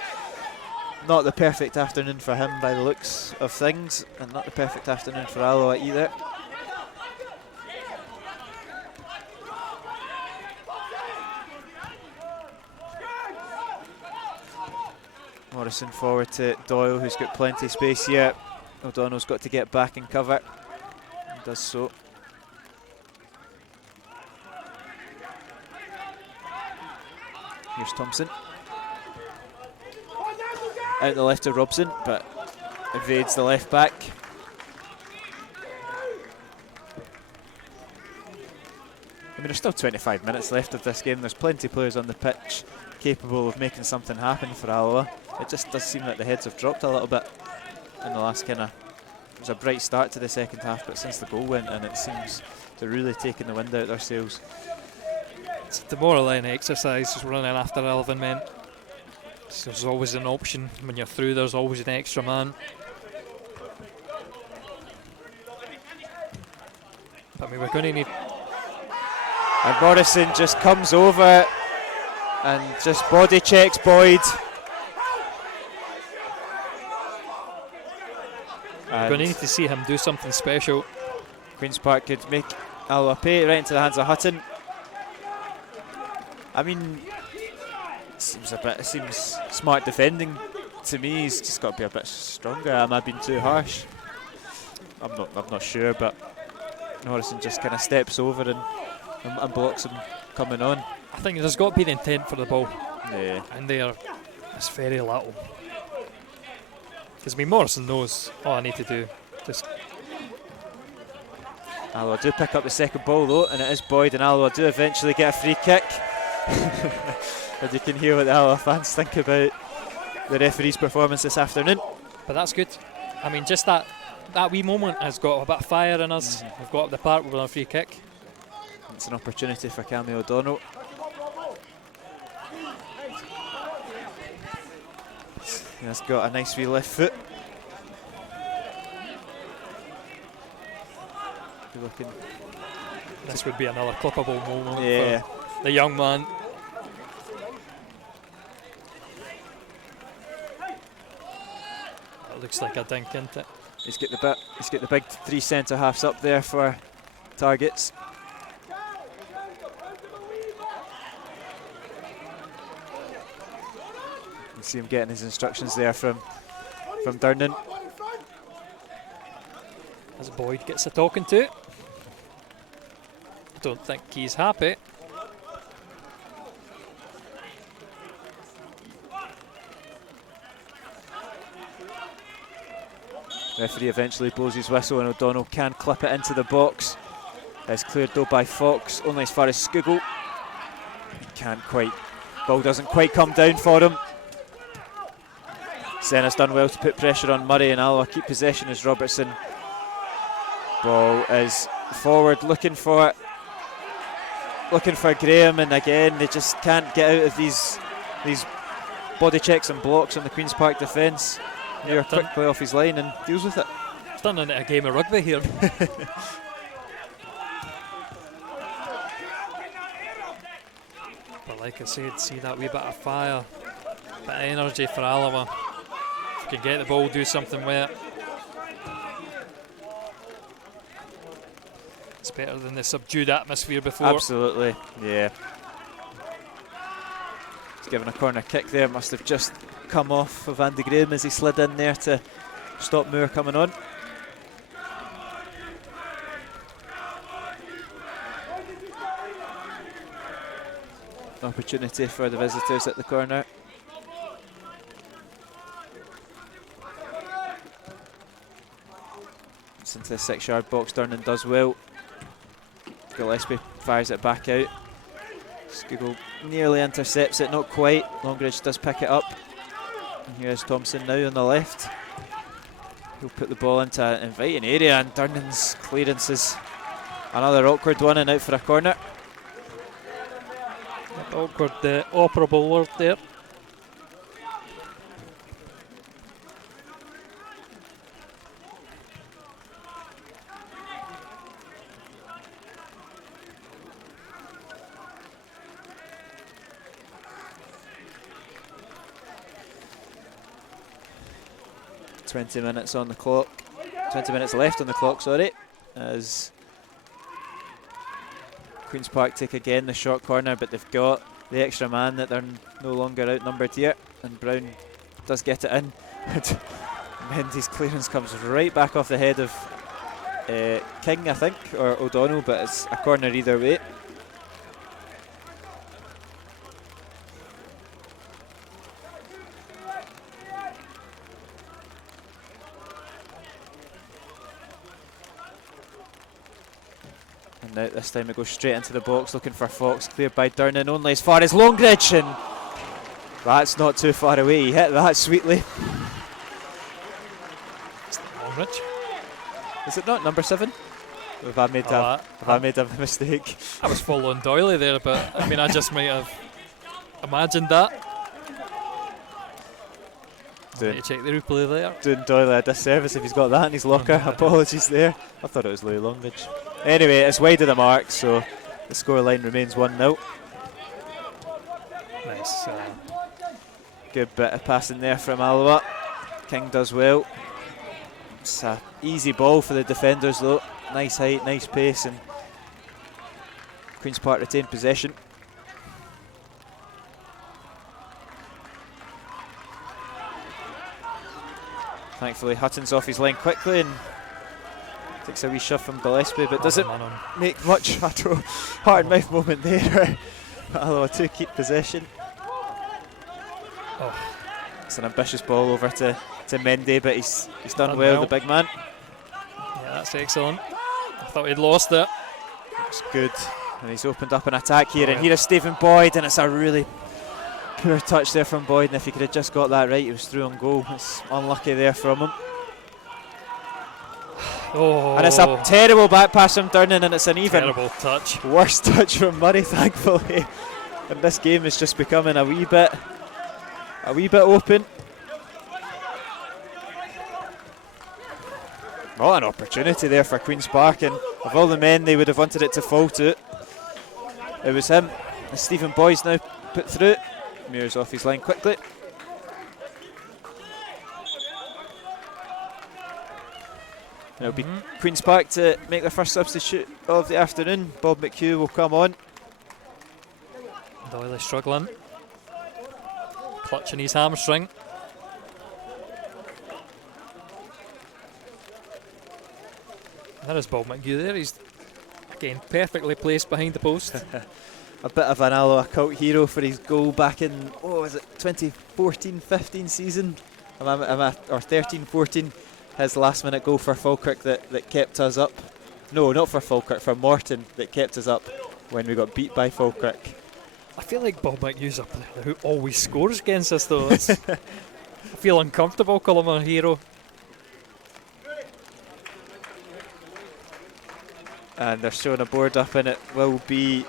not the perfect afternoon for him by the looks of things, and not the perfect afternoon for Alloa either. Morrison forward to Doyle, who's got plenty of space here. O'Donnell's got to get back and cover, and does so. Here's Thompson. Out the left to Robson, but evades the left back. I mean, there's still 25 minutes left of this game. There's plenty of players on the pitch capable of making something happen for Alloa. It just does seem like the heads have dropped a little bit in the last kind of... It was a bright start to the second half, but since the goal went in, it seems to really taking the wind out of their sails. It's a demoralising exercise, just running after 11 men. So there's always an option. When you're through, there's always an extra man. But I mean, we're going to need... And Morrison just comes over and just body checks Boyd. We're going to need to see him do something special. Queen's Park could make Alloa pay right into the hands of Hutton. I mean, it seems smart defending to me. He's just got to be a bit stronger. Am I being too harsh? I'm not sure, but Morrison just kind of steps over and blocks him coming on. I think there's got to be the intent for the ball. Yeah. And it's very little. Because I mean, Morrison knows all I need to do. Just Alloa do pick up the second ball though, and it is Boyd, and Alloa do eventually get a free kick. And you can hear what the Alloa fans think about the referee's performance this afternoon. But that's good. I mean, just that wee moment has got a bit of fire in us. We've got up the park with a free kick. It's an opportunity for Cammy O'Donnell. He has got a nice wee left foot. Looking. This would be another clippable moment yeah. for the young man. That looks like a dink, isn't it? He's got the big three centre halves up there for targets. You see him getting his instructions there from Durnan. As Boyd gets a talking to. Don't think he's happy. Referee eventually blows his whistle and O'Donnell can clip it into the box. It's cleared though by Fox, only as far as Skugel. Can't quite, ball doesn't quite come down for him. Senna's done well to put pressure on Murray, and Alloa keep possession as Robertson. Ball is forward looking for looking for Graham, and again they just can't get out of these body checks and blocks on the Queen's Park defence. Muir quickly off his line and deals with it. It's done into a game of rugby here. But like I said, see that wee bit of fire, bit of energy for Alloa. If you can get the ball, do something with it. It's better than the subdued atmosphere before. Absolutely, yeah. He's given a corner kick there, must have just come off of Andy Graham as he slid in there to stop Moore coming on. Opportunity for the visitors at the corner. It's into the 6-yard box, Durnan does well. Gillespie fires it back out. Skugel nearly intercepts it, not quite. Longridge does pick it up. And here's Thompson now on the left. He'll put the ball into an inviting area, and Durnan's clearance is another awkward one and out for a corner. Awkward, operable word there. .20 minutes on the clock. 20 minutes left on the clock, sorry, as Queen's Park take again the short corner, but they've got the extra man that they're no longer outnumbered here, and Brown does get it in. Mendy's clearance comes right back off the head of King, I think, or O'Donnell, but it's a corner either way. Now this time it goes straight into the box, looking for Fox, cleared by Durnan, only as far as Longridge, and that's not too far away. He hit that sweetly. Longridge? Is it not number 7? Have I made a mistake? I was following Doyley there, but I mean I just might have imagined that. Need to check the replay there. Doing Doyley a disservice if he's got that in his locker. Apologies there. I thought it was Louis Longridge. Anyway, it's wide of the mark, so the scoreline remains 1-0. Nice. Good bit of passing there from Alloa. King does well. It's an easy ball for the defenders though. Nice height, nice pace, and Queen's Park retain possession. Thankfully Hutton's off his line quickly and takes a wee shove from Gillespie, but doesn't make much. Heart and mouth moment there. Alloa to keep possession. It's an ambitious ball over to Mendy, but he's done well, the big man. Yeah, that's excellent. I thought he'd lost it. It's good, and he's opened up an attack here, and here is Stephen Boyd, and it's a really poor touch there from Boyd, and if he could have just got that right, he was through on goal. It's unlucky there from him. Oh. And it's a terrible back pass from Durnan, and it's an even terrible touch. Worse touch from Murray, thankfully. And this game is just becoming a wee bit open. What an opportunity there for Queen's Park, and of all the men they would have wanted it to fall to, it was him. And Stephen Boyd's now put through. Muir's off his line quickly. It'll be Queen's Park to make their first substitute of the afternoon. Bob McHugh will come on. Doyley struggling, clutching his hamstring. There is Bob McHugh there. He's again perfectly placed behind the post. A bit of an Alloa cult hero for his goal back in, 2014-15 season? Or 13-14. His last minute goal for Falkirk that kept us up. No, not for Falkirk, for Morton, that kept us up when we got beat by Falkirk. I feel like Bob McHugh's a player who always scores against us though. I feel uncomfortable calling him a hero. And they're showing a board up, and it will be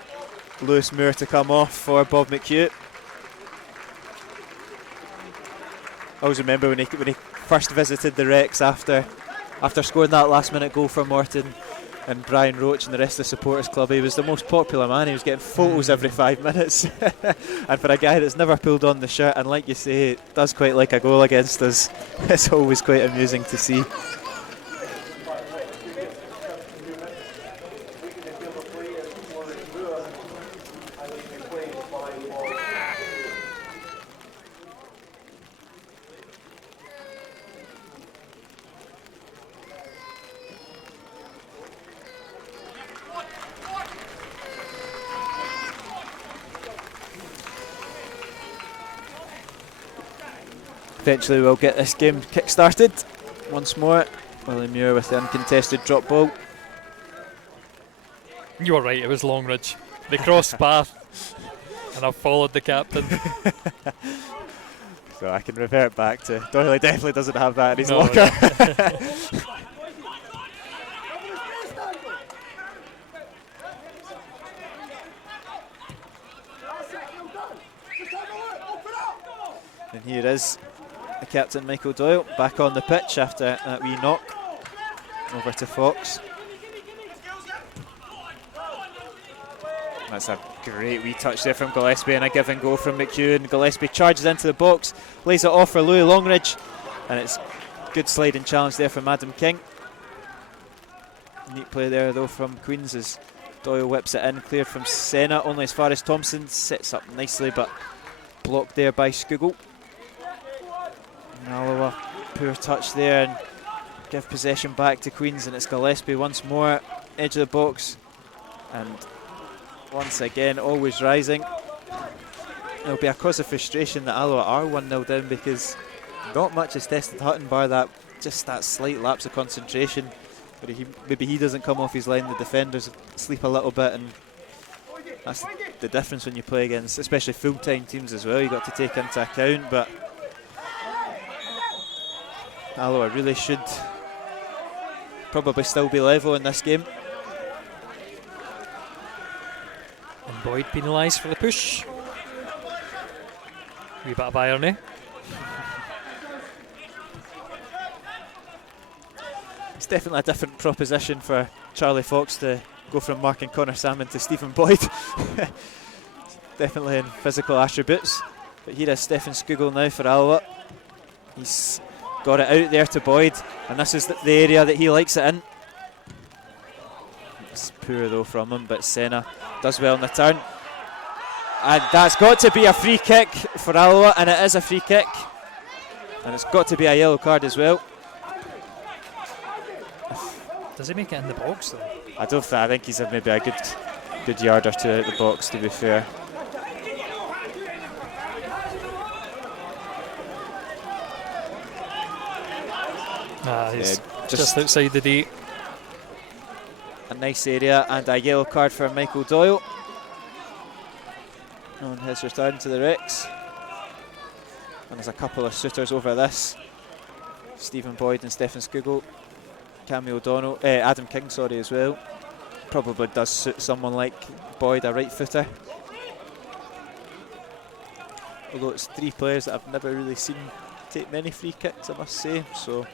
Lewis Moore to come off for Bob McHugh. I always remember when he first visited the Rex after scoring that last minute goal for Morton and Brian Roach and the rest of the supporters club. He was the most popular man. He was getting photos every 5 minutes. And for a guy that's never pulled on the shirt, and like you say, does quite like a goal against us, it's always quite amusing to see. Eventually we'll get this game kick-started once more. Willie Muir with the uncontested drop ball. You were right, it was Longridge. They crossed path and I've followed the captain. So I can revert back to Doyle definitely doesn't have that in his No, locker. no. And here is the captain, Michael Doyle, back on the pitch after that wee knock over to Fox. That's a great wee touch there from Gillespie and a give and go from McHugh. And Gillespie charges into the box, lays it off for Louis Longridge, and it's good sliding challenge there from Adam King. Neat play there though from Queens as Doyle whips it in, cleared from Senna, only as far as Thompson, sets up nicely but blocked there by Skugel. Alloa, poor touch there and give possession back to Queens, and it's Gillespie once more, edge of the box, and once again always rising. It'll be a cause of frustration that Alloa are 1-0 down, because not much is tested Hutton bar that slight lapse of concentration. But maybe he doesn't come off his line, the defenders sleep a little bit, and that's the difference when you play against especially full-time teams as well. You've got to take into account, but Alloa really should probably still be level in this game. And Boyd penalised for the push. Wee bit of irony. It's definitely a different proposition for Charlie Fox to go from marking Connor Salmon to Stephen Boyd. Definitely in physical attributes. But here is Stephen Skugel now for Alloa. He's got it out there to Boyd, and this is the area that he likes it in. It's poor though from him, but Senna does well in the turn. And that's got to be a free kick for Alloa, and it is a free kick. And it's got to be a yellow card as well. Does he make it in the box though? I think he's maybe a good yard or two out the box, to be fair. He's just outside the D. A nice area and a yellow card for Michael Doyle on his return to the Rex. And there's a couple of suitors over this. Stephen Boyd and Stephen Skugel. Adam King, as well. Probably does suit someone like Boyd, a right footer. Although it's three players that I've never really seen take many free kicks, I must say. So,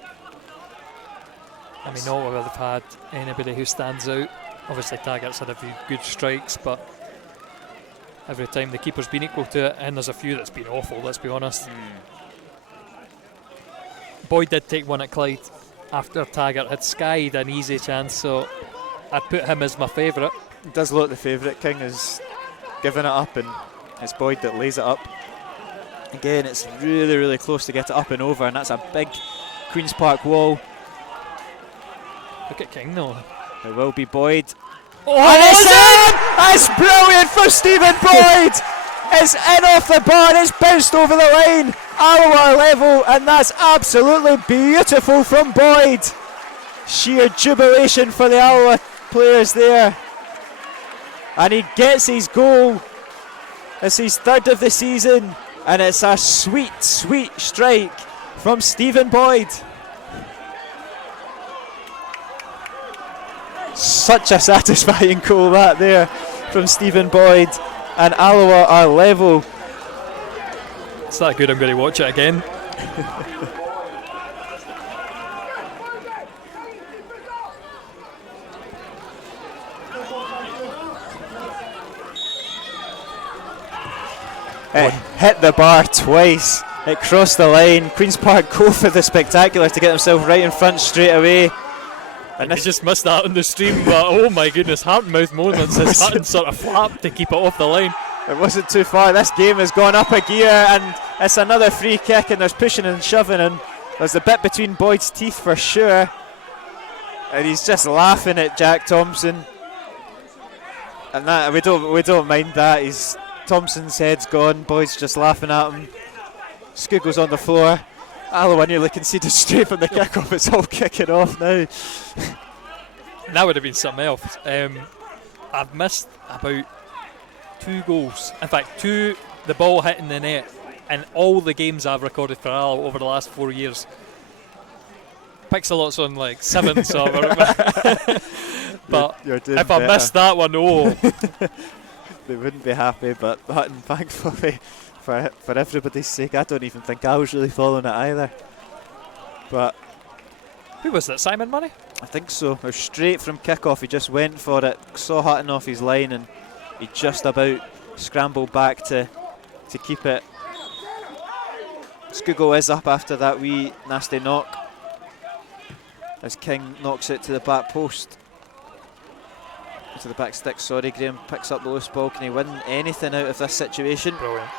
I mean, not whether they've had anybody who stands out. Obviously, Taggart's had a few good strikes, but every time the keeper's been equal to it, and there's a few that's been awful, let's be honest. Boyd did take one at Clyde after Taggart had skied an easy chance, so I'd put him as my favourite. He does look the favourite. King is giving it up, and it's Boyd that lays it up. Again, it's really, really close to get it up and over, and that's a big Queen's Park wall. Look at King though. It will be Boyd. Oh, and it's in! It's brilliant for Stephen Boyd! It's in off the bar, it's bounced over the line. Alloa level, and that's absolutely beautiful from Boyd. Sheer jubilation for the Alloa players there. And he gets his goal. It's his third of the season, and it's a sweet, sweet strike from Stephen Boyd. Such a satisfying goal that there from Stephen Boyd, and Alloa are level. It's that good, I'm going to watch it again. It hit the bar twice. It crossed the line. Queen's Park go for the spectacular to get themselves right in front straight away. And I just missed that on the stream, but oh my goodness, heart and mouth moments. His hand sort of flapped to keep it off the line. It wasn't too far. This game has gone up a gear, and it's another free kick, and there's pushing and shoving, and there's a bit between Boyd's teeth for sure. And he's just laughing at Jack Thompson. And that we don't mind that. Thompson's head's gone. Boyd's just laughing at him. Scoogle's on the floor. Alloa nearly conceded straight from the kick-off. It's all kicking off now. That would have been something else. I've missed about 2 goals. In fact, 2 the ball hitting the net in all the games I've recorded for Alloa over the last 4 years. Pixelot's on like 7, so but you're if I missed that one, they wouldn't be happy, but Hutton, thankfully, for everybody's sake, I don't even think I was really following it either. But who was that, Simon Murray? I think so. It was straight from kick-off. He just went for it, saw Hutton off his line, and he just about scrambled back to keep it. Scoogle is up after that wee nasty knock, as King knocks it to the back post. To the back stick, sorry. Graham picks up the loose ball. Can he win anything out of this situation? Brilliant.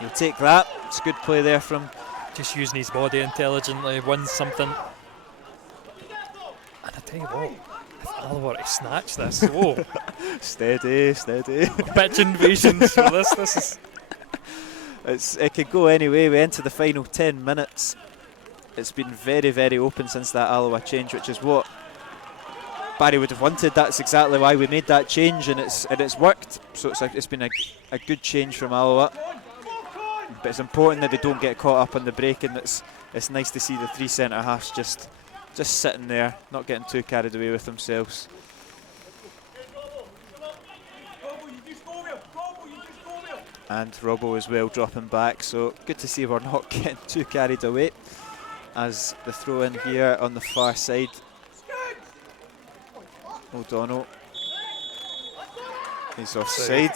He'll take that. It's good play there from... Just using his body intelligently, wins something. And I tell you what, if Alloa were to snatch this, whoa. Steady. Pitch invasions for this is... It could go anyway. We enter the final 10 minutes. It's been very, very open since that Alloa change, which is what Barry would have wanted. That's exactly why we made that change, and it's worked. So it's been a good change from Alloa. But it's important that they don't get caught up on the break, and it's nice to see the 3 centre halves just sitting there, not getting too carried away with themselves. And Robbo as well dropping back, so good to see we're not getting too carried away. As the throw in here on the far side. O'Donnell. He's offside.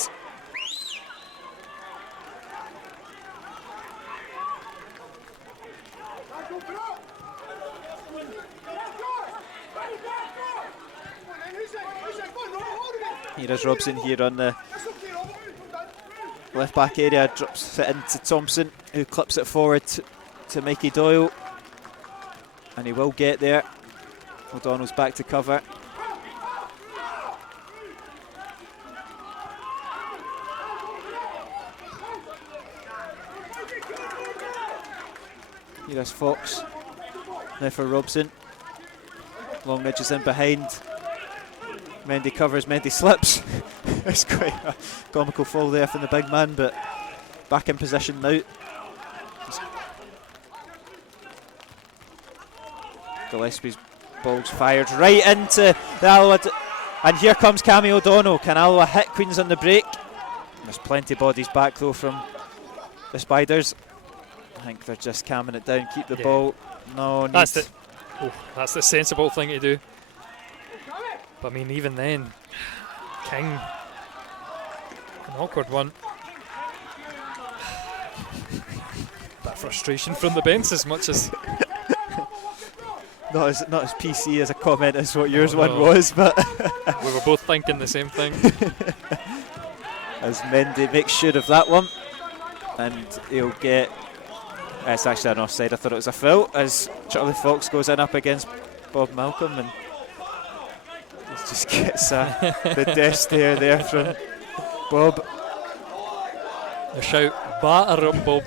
Here is Robson here on the left back area, drops it into Thompson, who clips it forward to Mikey Doyle, and he will get there. O'Donnell's back to cover. Here is Fox, now for Robson. Long Ridge is in behind. Mendy covers, Mendy slips. It's quite a comical fall there from the big man, but back in position now. Gillespie's ball's fired right into the Alloa, and here comes Cammy O'Donnell. Can Alloa hit Queens on the break? There's plenty of bodies back though from the Spiders. I think they're just camming it down, keep the ball. No need. That's the sensible thing to do. But I mean, even then, King, an awkward one. That frustration from the bench as much as... not as PC as a comment as what yours one was, but... we were both thinking the same thing. As Mendy makes sure of that one, and he'll get... It's actually an offside. I thought it was a foul, as Charlie Fox goes in up against Bob Malcolm, and he just gets the death stare there from Bob. The shout, batter him, Bob.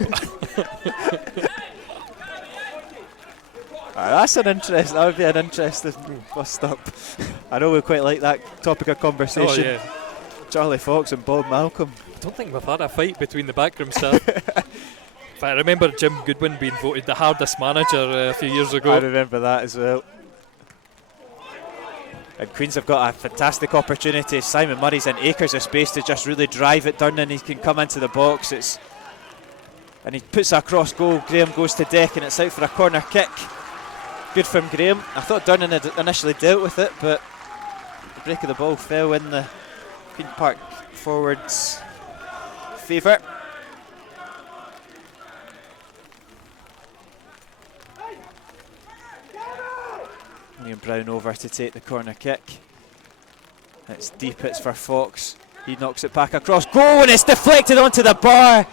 That would be an interesting bust up. I know we quite like that topic of conversation. Oh, yeah. Charlie Fox and Bob Malcolm. I don't think we've had a fight between the backroom staff. I remember Jim Goodwin being voted the hardest manager a few years ago. I remember that as well. And Queens have got a fantastic opportunity. Simon Murray's in acres of space to just really drive it down, and he can come into the box. And he puts a cross goal. Graham goes to deck, and it's out for a corner kick. Good from Graham. I thought Durnan had initially dealt with it, but the break of the ball fell in the Queen Park forwards' favour. Liam Brown over to take the corner kick. It's deep, it's for Fox. He knocks it back across. Goal, and it's deflected onto the bar.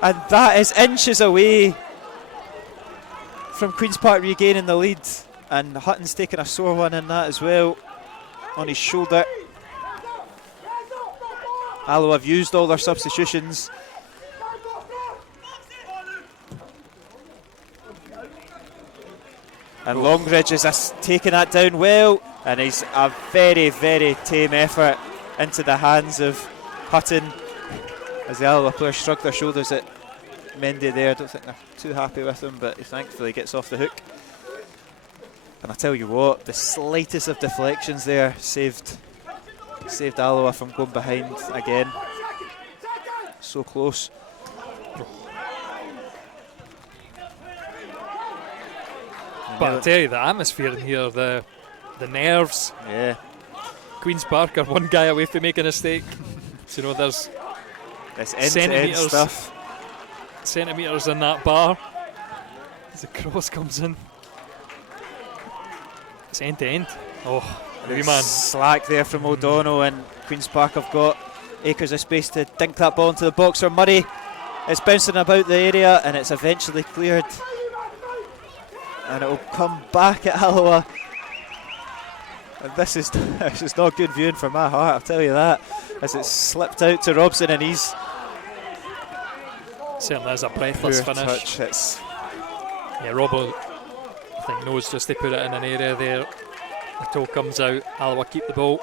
And that is inches away from Queen's Park regaining the lead. And Hutton's taken a sore one in that as well, on his shoulder. Alloa have used all their substitutions. And Longridge is taking that down well, and he's a very, very tame effort into the hands of Hutton as the Alloa players shrug their shoulders at Mendy there. I don't think they're too happy with him, but he thankfully gets off the hook. And I tell you what, the slightest of deflections there saved Alloa from going behind again. So close. But I tell you, the atmosphere in here, the nerves. Yeah. Queen's Park are one guy away from making a mistake. So, you know, there's this end-to-end stuff. Centimetres in that bar as the cross comes in. It's end-to-end. Oh, wee man. Slack there from O'Donnell, and Queen's Park have got acres of space to dink that ball into the box for Murray. It's bouncing about the area, and it's eventually cleared. And it will come back at Alloa. And this is not good viewing for my heart, I'll tell you that. As it's slipped out to Robson, and he's certainly has a breathless finish. Yeah, Robbo, I think, knows just to put it in an area there. The toe comes out, Alloa keep the ball.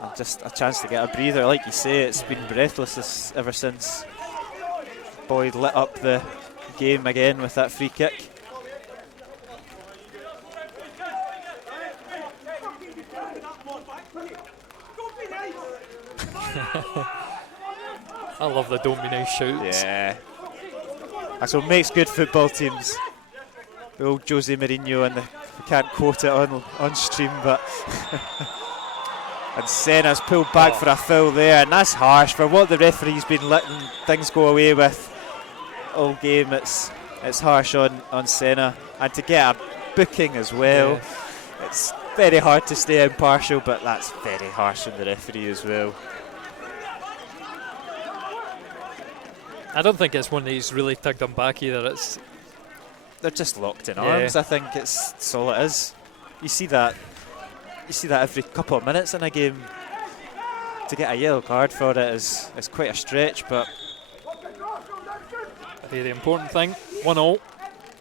And just a chance to get a breather, like you say. It's been breathless ever since Boyd lit up the game again with that free kick. I love the don't be nice shouts. Yeah. That's what makes good football teams. The old Jose Mourinho, and we can't quote it on stream, but and Senna's pulled back for a foul there, and that's harsh for what the referee's been letting things go away with all game. It's harsh on Senna, and to get a booking as well. Yeah. It's very hard to stay impartial, but that's very harsh on the referee as well. I don't think it's one that he's really tugged them back either. They're just locked in arms. I think that's all it is. You see that every couple of minutes in a game. To get a yellow card for it is quite a stretch, but a very important thing. 1-0.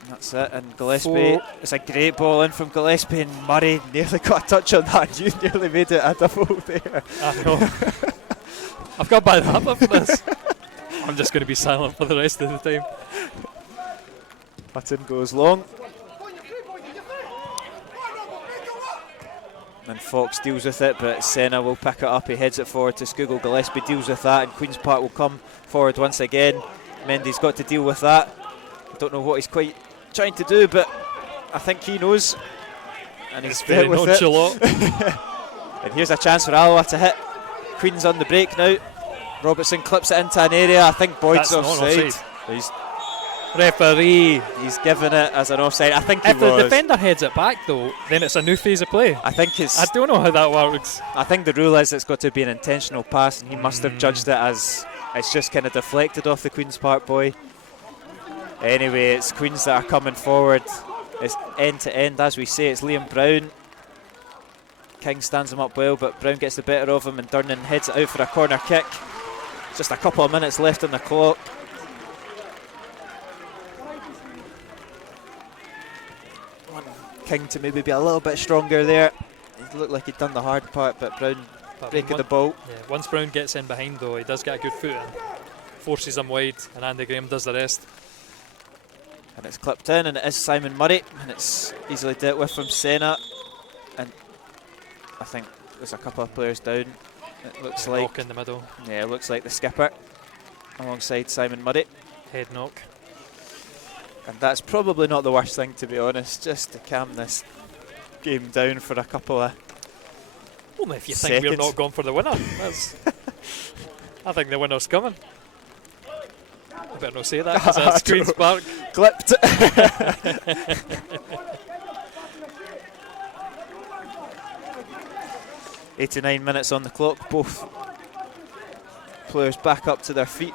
That's it. And Gillespie, it's a great ball in from Gillespie, and Murray nearly got a touch on that. You nearly made it a double there. I know. I've got bad habit for this. I'm just going to be silent for the rest of the time. Hutton goes long. And Fox deals with it, but Senna will pick it up. He heads it forward to Skugel. Gillespie deals with that, and Queen's Park will come forward once again. Mendy's got to deal with that. I don't know what he's quite trying to do, but I think he knows. And he's very with nonchalant. And here's a chance for Alloa to hit. Queen's on the break now. Robertson clips it into an area. I think Boyd's offside. He's referee. He's given it as an offside. I think if the defender heads it back though, then it's a new phase of play. I don't know how that works. I think the rule is it's got to be an intentional pass, and he must have judged it as it's just kind of deflected off the Queen's Park boy. Anyway, it's Queens that are coming forward. It's end to end, as we say. It's Liam Brown. King stands him up well, but Brown gets the better of him, and Durnan heads it out for a corner kick. Just a couple of minutes left on the clock. King to maybe be a little bit stronger there. He looked like he'd done the hard part, but Brown breaking the ball. Yeah, once Brown gets in behind though, he does get a good foot in. Forces him wide, and Andy Graham does the rest. And it's clipped in, and it is Simon Murray, and it's easily dealt with from Senna. And I think there's a couple of players down. It looks like knock in the middle. Yeah, it looks like the skipper alongside Simon Murray. Head knock. And that's probably not the worst thing, to be honest, just to calm this game down for a couple of Only if you seconds. think we're not going for the winner. I think the winner's coming. I better not say that because that's Queen's Park. Clipped. 89 minutes on the clock, both players back up to their feet.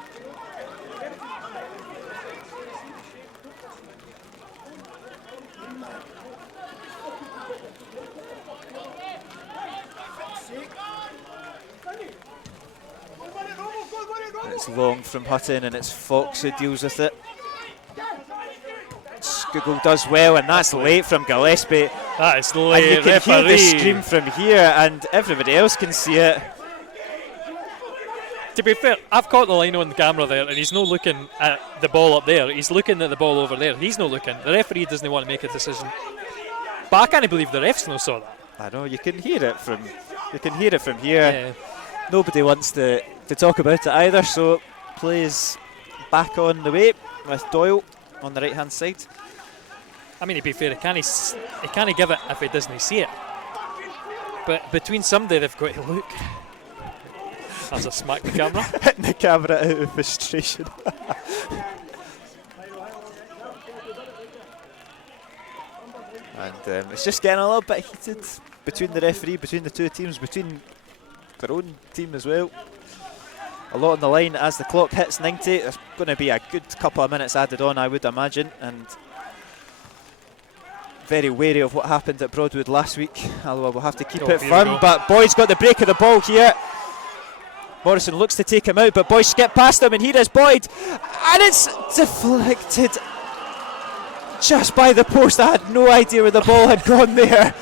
It's long from Hutton and it's Fox who deals with it. Skugel does well, and that's late from Gillespie. That is late. And you can hear the referee. scream from here, and everybody else can see it. To be fair, I've caught the line on the camera there, and he's not looking at the ball up there. He's looking at the ball over there. He's not looking. The referee doesn't want to make a decision. But I can't believe the refs no saw that. I know, you can hear it from here. Yeah. Nobody wants to talk about it either, so plays back on the way with Doyle on the right hand side. I mean, to be fair, he can't give it if he doesn't see it. But between somebody, they've got to look. As I smack the camera. Hitting the camera out of frustration. And it's just getting a little bit heated between the referee, between the two teams, between their own team as well. A lot on the line as the clock hits 90. There's going to be a good couple of minutes added on, I would imagine, and very wary of what happened at Broadwood last week. Alloa will have to keep it firm, but Boyd's got the break of the ball here. Morrison looks to take him out, but Boyd skipped past him, and here is Boyd, and it's deflected just by the post. I had no idea where the ball had gone there.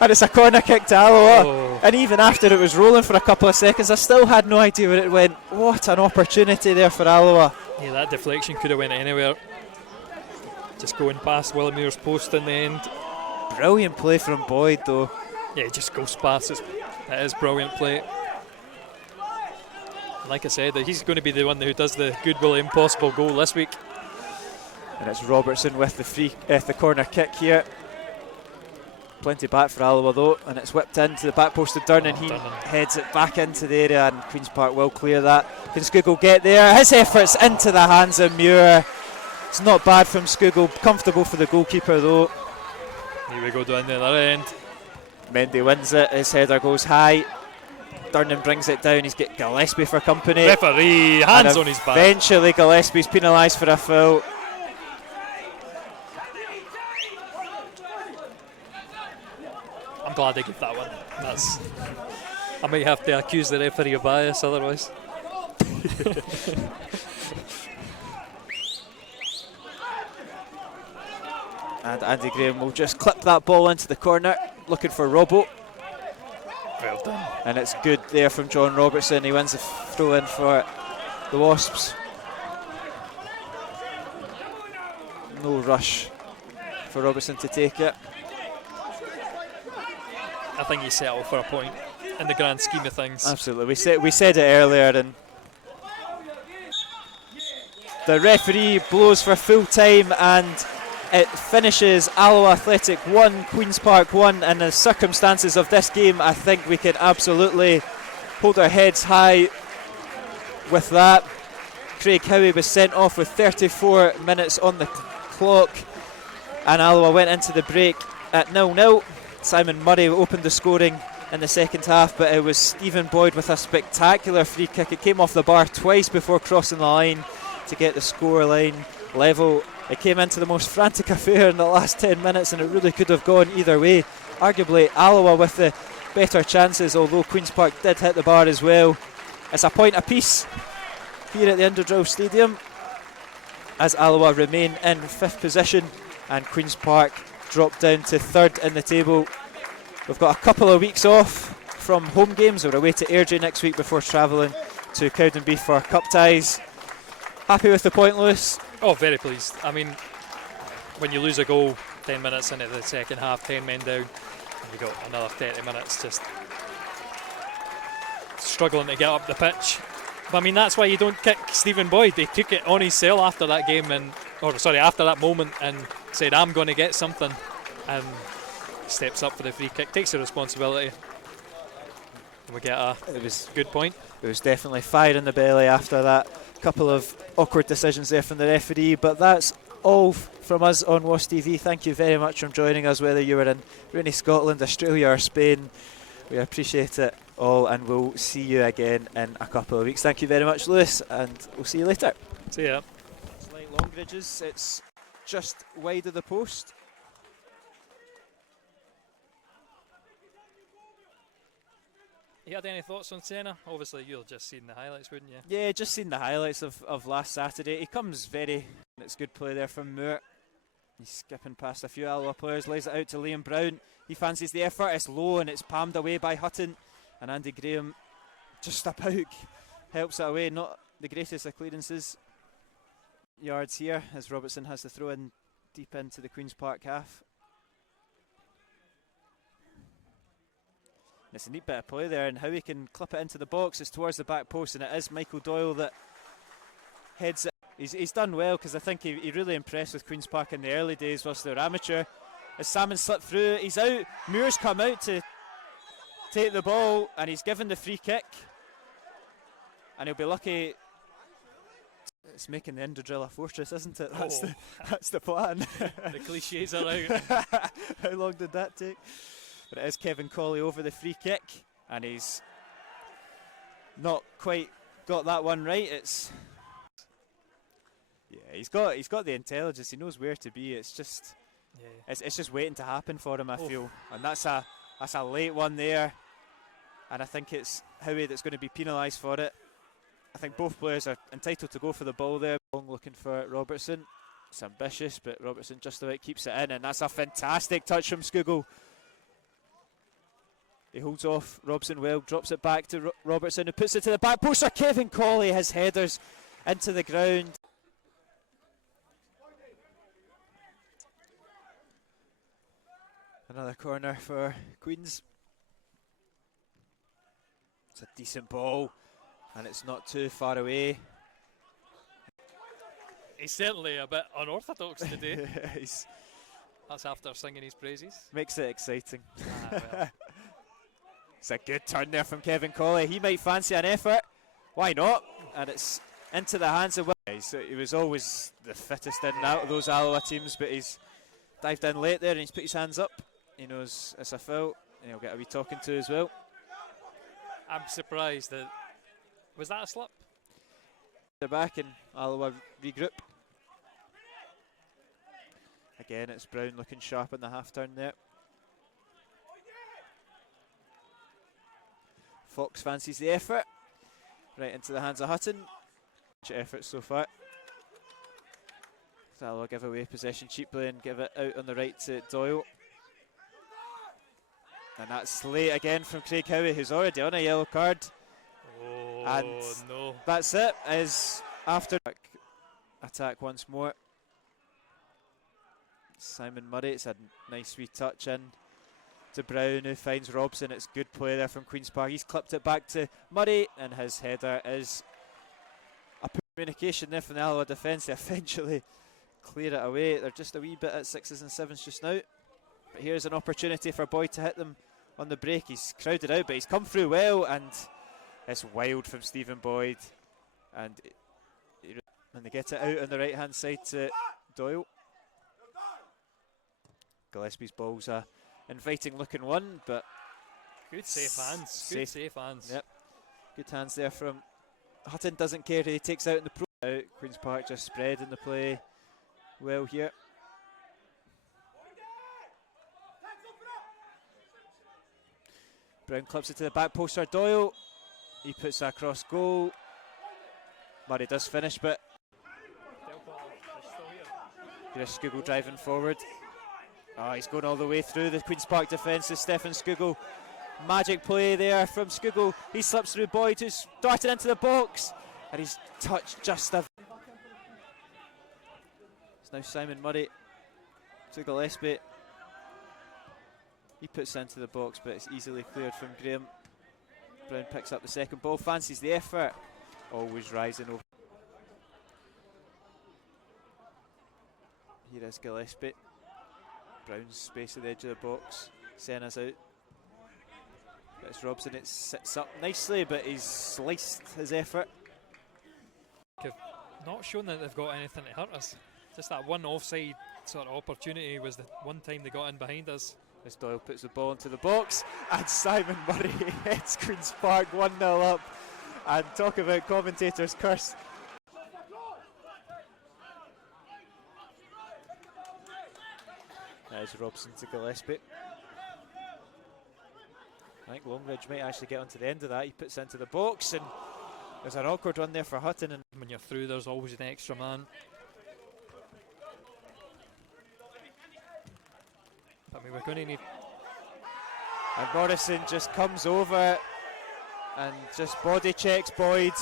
And it's a corner kick to Alloa. Oh. And even after it was rolling for a couple of seconds, I still had no idea where it went. What an opportunity there for Alloa. Yeah, that deflection could have went anywhere. Just going past Willowmuir's post in the end. Brilliant play from Boyd, though. Yeah, he just goes past. It is brilliant play. Like I said, he's going to be the one who does the Goodwill Impossible goal this week. And it's Robertson with the corner kick here. Plenty back for Alloa though, and it's whipped into the back post of Dunn, and he heads it back into the area, and Queen's Park will clear that. Can Skugel get there? His efforts into the hands of Muir. It's not bad from Skugel, comfortable for the goalkeeper though. Here we go down the other end. Mendy wins it, his header goes high. Durnan brings it down, he's got Gillespie for company. Referee, hands on his back. Eventually Gillespie's penalised for a foul. I'm glad they give that one. I might have to accuse the referee of bias otherwise. And Andy Graham will just clip that ball into the corner, looking for Robbo. Well done. And it's good there from John Robertson. He wins the throw in for the Wasps. No rush for Robertson to take it. I think he settled for a point in the grand scheme of things. Absolutely. We said it earlier, and the referee blows for full time, and it finishes Alloa Athletic 1, Queen's Park 1. In the circumstances of this game, I think we can absolutely hold our heads high with that. Craig Howie was sent off with 34 minutes on the clock, and Alloa went into the break at 0-0. Simon Murray opened the scoring in the second half, but it was Stephen Boyd with a spectacular free kick. It came off the bar twice before crossing the line to get the scoreline level. It came into the most frantic affair in the last 10 minutes, and it really could have gone either way. Arguably Alloa with the better chances, although Queen's Park did hit the bar as well. It's a point apiece here at the Indodrill Stadium as Alloa remain in 5th position and Queen's Park drop down to 3rd in the table. We've got a couple of weeks off from home games. We're away to Airdrie next week before travelling to Cowdenbeath for cup ties. Happy with the point, Lewis? Oh, very pleased. I mean, when you lose a goal 10 minutes into the second half, 10 men down, We got another 30 minutes just struggling to get up the pitch. But I mean, that's why you don't kick Stephen Boyd. He took it on his cell after that game, after that moment, and said, "I'm going to get something," and steps up for the free kick, takes the responsibility, and we get a good point. It was definitely fire in the belly after that. Couple of awkward decisions there from the referee, but that's all from us on WAS TV. Thank you very much for joining us, whether you were in rainy Scotland, Australia or Spain. We appreciate it all, and we'll see you again in a couple of weeks. Thank you very much, Lewis, and we'll see you later. See ya. It's like Longridge's, it's just wide of the post. You had any thoughts on Senna? Obviously, you'll just seen the highlights, wouldn't you? Yeah, just seen the highlights of last Saturday. He comes it's good play there from Moore. He's skipping past a few Alloa players, lays it out to Liam Brown. He fancies the effort, it's low and it's palmed away by Hutton. And Andy Graham just about helps it away. Not the greatest of clearances. Yards here as Robertson has to throw in deep into the Queen's Park half. It's a neat bit of play there, and how he can clip it into the box is towards the back post, and it is Michael Doyle that heads it. He's done well, because I think he really impressed with Queen's Park in the early days whilst they were amateur. As Salmon slipped through, he's out. Moore's come out to take the ball, and he's given the free kick, and he'll be lucky. It's making the Indodrill a fortress, isn't it? That's the plan. The cliches are out. How long did that take? But it is Kevin Colley over the free kick, and he's not quite got that one right. He's got the intelligence. He knows where to be. It's just it's just waiting to happen for him, I feel. And that's a late one there, and I think it's Howie that's going to be penalised for it. I think both players are entitled to go for the ball there. Long looking for Robertson. It's ambitious, but Robertson just about keeps it in, and that's a fantastic touch from Skugel. He holds off Robson well, drops it back to Robertson, who puts it to the back post. Kevin Colley, his headers into the ground. Another corner for Queens. It's a decent ball, and it's not too far away. He's certainly a bit unorthodox today. That's after singing his praises. Makes it exciting. Well. It's a good turn there from Kevin Colley. He might fancy an effort. Why not? And it's into the hands of he was always the fittest in and out of those Alloa teams, but he's dived in late there and he's put his hands up. He knows it's a foul, and he'll get a wee talking to as well. I'm surprised that... Was that a slip? They're back and Alloa regroup. Again, it's Brown looking sharp in the half turn there. Fox fancies the effort. Right into the hands of Hutton. Effort so far. Alloa give away possession cheaply and give it out on the right to Doyle. And that's late again from Craig Howie, who's already on a yellow card. Oh, and no. That's it. Is after attack once more. Simon Murray, it's a nice wee touch in to Brown, who finds Robson. It's good play there from Queen's Park. He's clipped it back to Murray, and his header is a poor communication there from the Alloa defence. They eventually clear it away. They're just a wee bit at 6s and 7s just now. But here's an opportunity for Boyd to hit them on the break. He's crowded out, but he's come through well, and it's wild from Stephen Boyd. And they get it out on the right hand side to Doyle. Gillespie's ball's a inviting looking one, but good safe hands. Good safe hands. Yep. Good hands there from Hutton. Doesn't care who he takes out in the pro. Out. Queen's Park just spread in the play well here. Brown clips it to the back post for Doyle. He puts that across goal. Murray does finish, but Chris Skugel driving forward. Oh, he's going all the way through the Queen's Park defence. Is Stefan Skugel. Magic play there from Skugel. He slips through Boyd, who's darted into the box, and he's touched just a... It's now Simon Murray to Gillespie. He puts it into the box, but it's easily cleared from Graham. Brown picks up the second ball, fancies the effort. Always rising over. Here is Gillespie. Brown's space at the edge of the box. Senna's out. But it's Robson, it sits up nicely, but he's sliced his effort. Not shown that they've got anything to hurt us. Just that one offside sort of opportunity was the one time they got in behind us. As Doyle puts the ball into the box, and Simon Murray heads Queen's Park 1-0 up. And talk about commentators' curse. There's Robson to Gillespie. I think Longridge might actually get onto the end of that. He puts it into the box, and there's an awkward one there for Hutton. And when you're through, there's always an extra man. I mean, we're going to need. And Morrison just comes over and just body checks Boyd.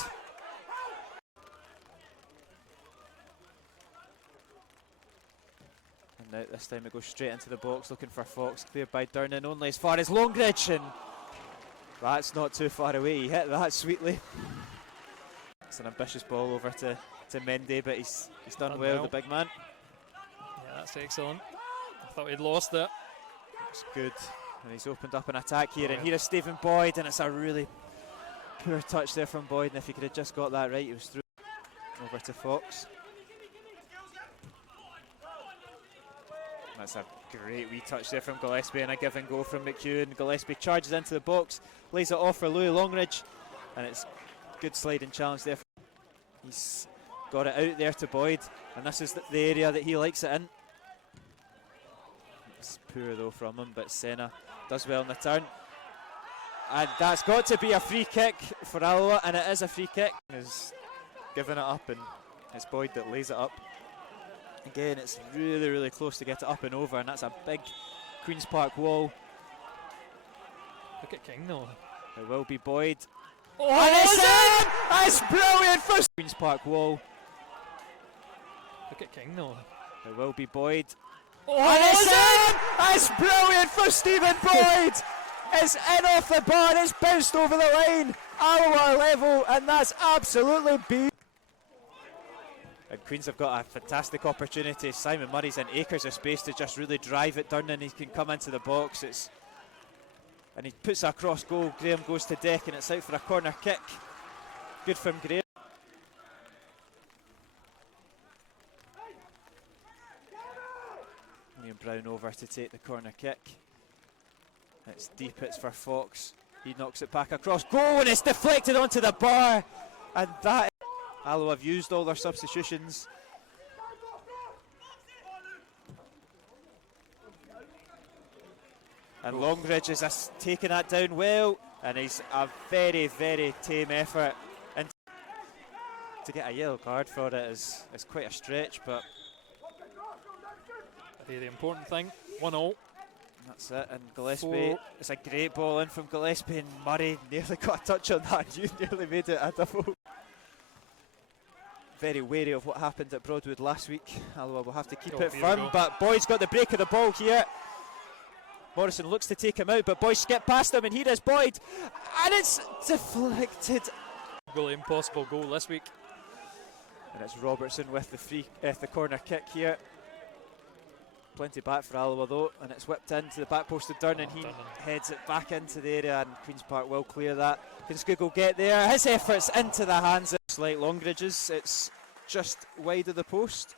And now this time it goes straight into the box, looking for Fox, cleared by Durnan only as far as Longridge, and that's not too far away. He hit that sweetly. It's an ambitious ball over to Mendy, but he's done well, the big man. Yeah, that's excellent. I thought he'd lost it. It's good, and he's opened up an attack here, and here is Stephen Boyd, and it's a really poor touch there from Boyd, and if he could have just got that right, he was through. Over to Fox. That's a great wee touch there from Gillespie, and a give and go from McEwen. Gillespie charges into the box, lays it off for Louis Longridge, and it's good sliding challenge there. He's got it out there to Boyd, and this is the area that he likes it in. It's poor though from him, but Senna does well in the turn. And that's got to be a free kick for Alloa, and it is a free kick. He's giving it up, and it's Boyd that lays it up. Again, it's really, really close to get it up and over, and that's a big Queen's Park wall. Look at King though. It will be Boyd. Oh, and it's in! It's brilliant for Queen's Park wall. Look at King though. It will be Boyd. Oh, and it's in! It's brilliant for Stephen Boyd! It's in off the bar, it's bounced over the line. Alloa level, and that's absolutely beat. And Queens have got a fantastic opportunity. Simon Murray's in acres of space to just really drive it down, and he can come into the box. And he puts a cross goal. Graham goes to deck, and it's out for a corner kick. Good from Graham. Liam Brown over to take the corner kick. It's deep, it's for Fox. He knocks it back across. Goal, and it's deflected onto the bar. And that. Alloa have used all their substitutions. And Longridge is taking that down well, and he's a very, very tame effort. And to get a yellow card for it is quite a stretch, but the important thing, 1-0. That's it, and Gillespie, it's a great ball in from Gillespie, and Murray nearly got a touch on that. You nearly made it a double. Very wary of what happened at Broadwood last week. Alloa will have to keep it firm, but Boyd's got the break of the ball here. Morrison looks to take him out, but Boyd skipped past him, and here is Boyd, and it's deflected. Really impossible goal this week. And it's Robertson with the corner kick here. Plenty back for Alloa though, and it's whipped into the back post of Durnan, and he heads it back into the area, and Queen's Park will clear that. Can Scoogall get there? His efforts into the hands of Longridge's. It's just wide of the post.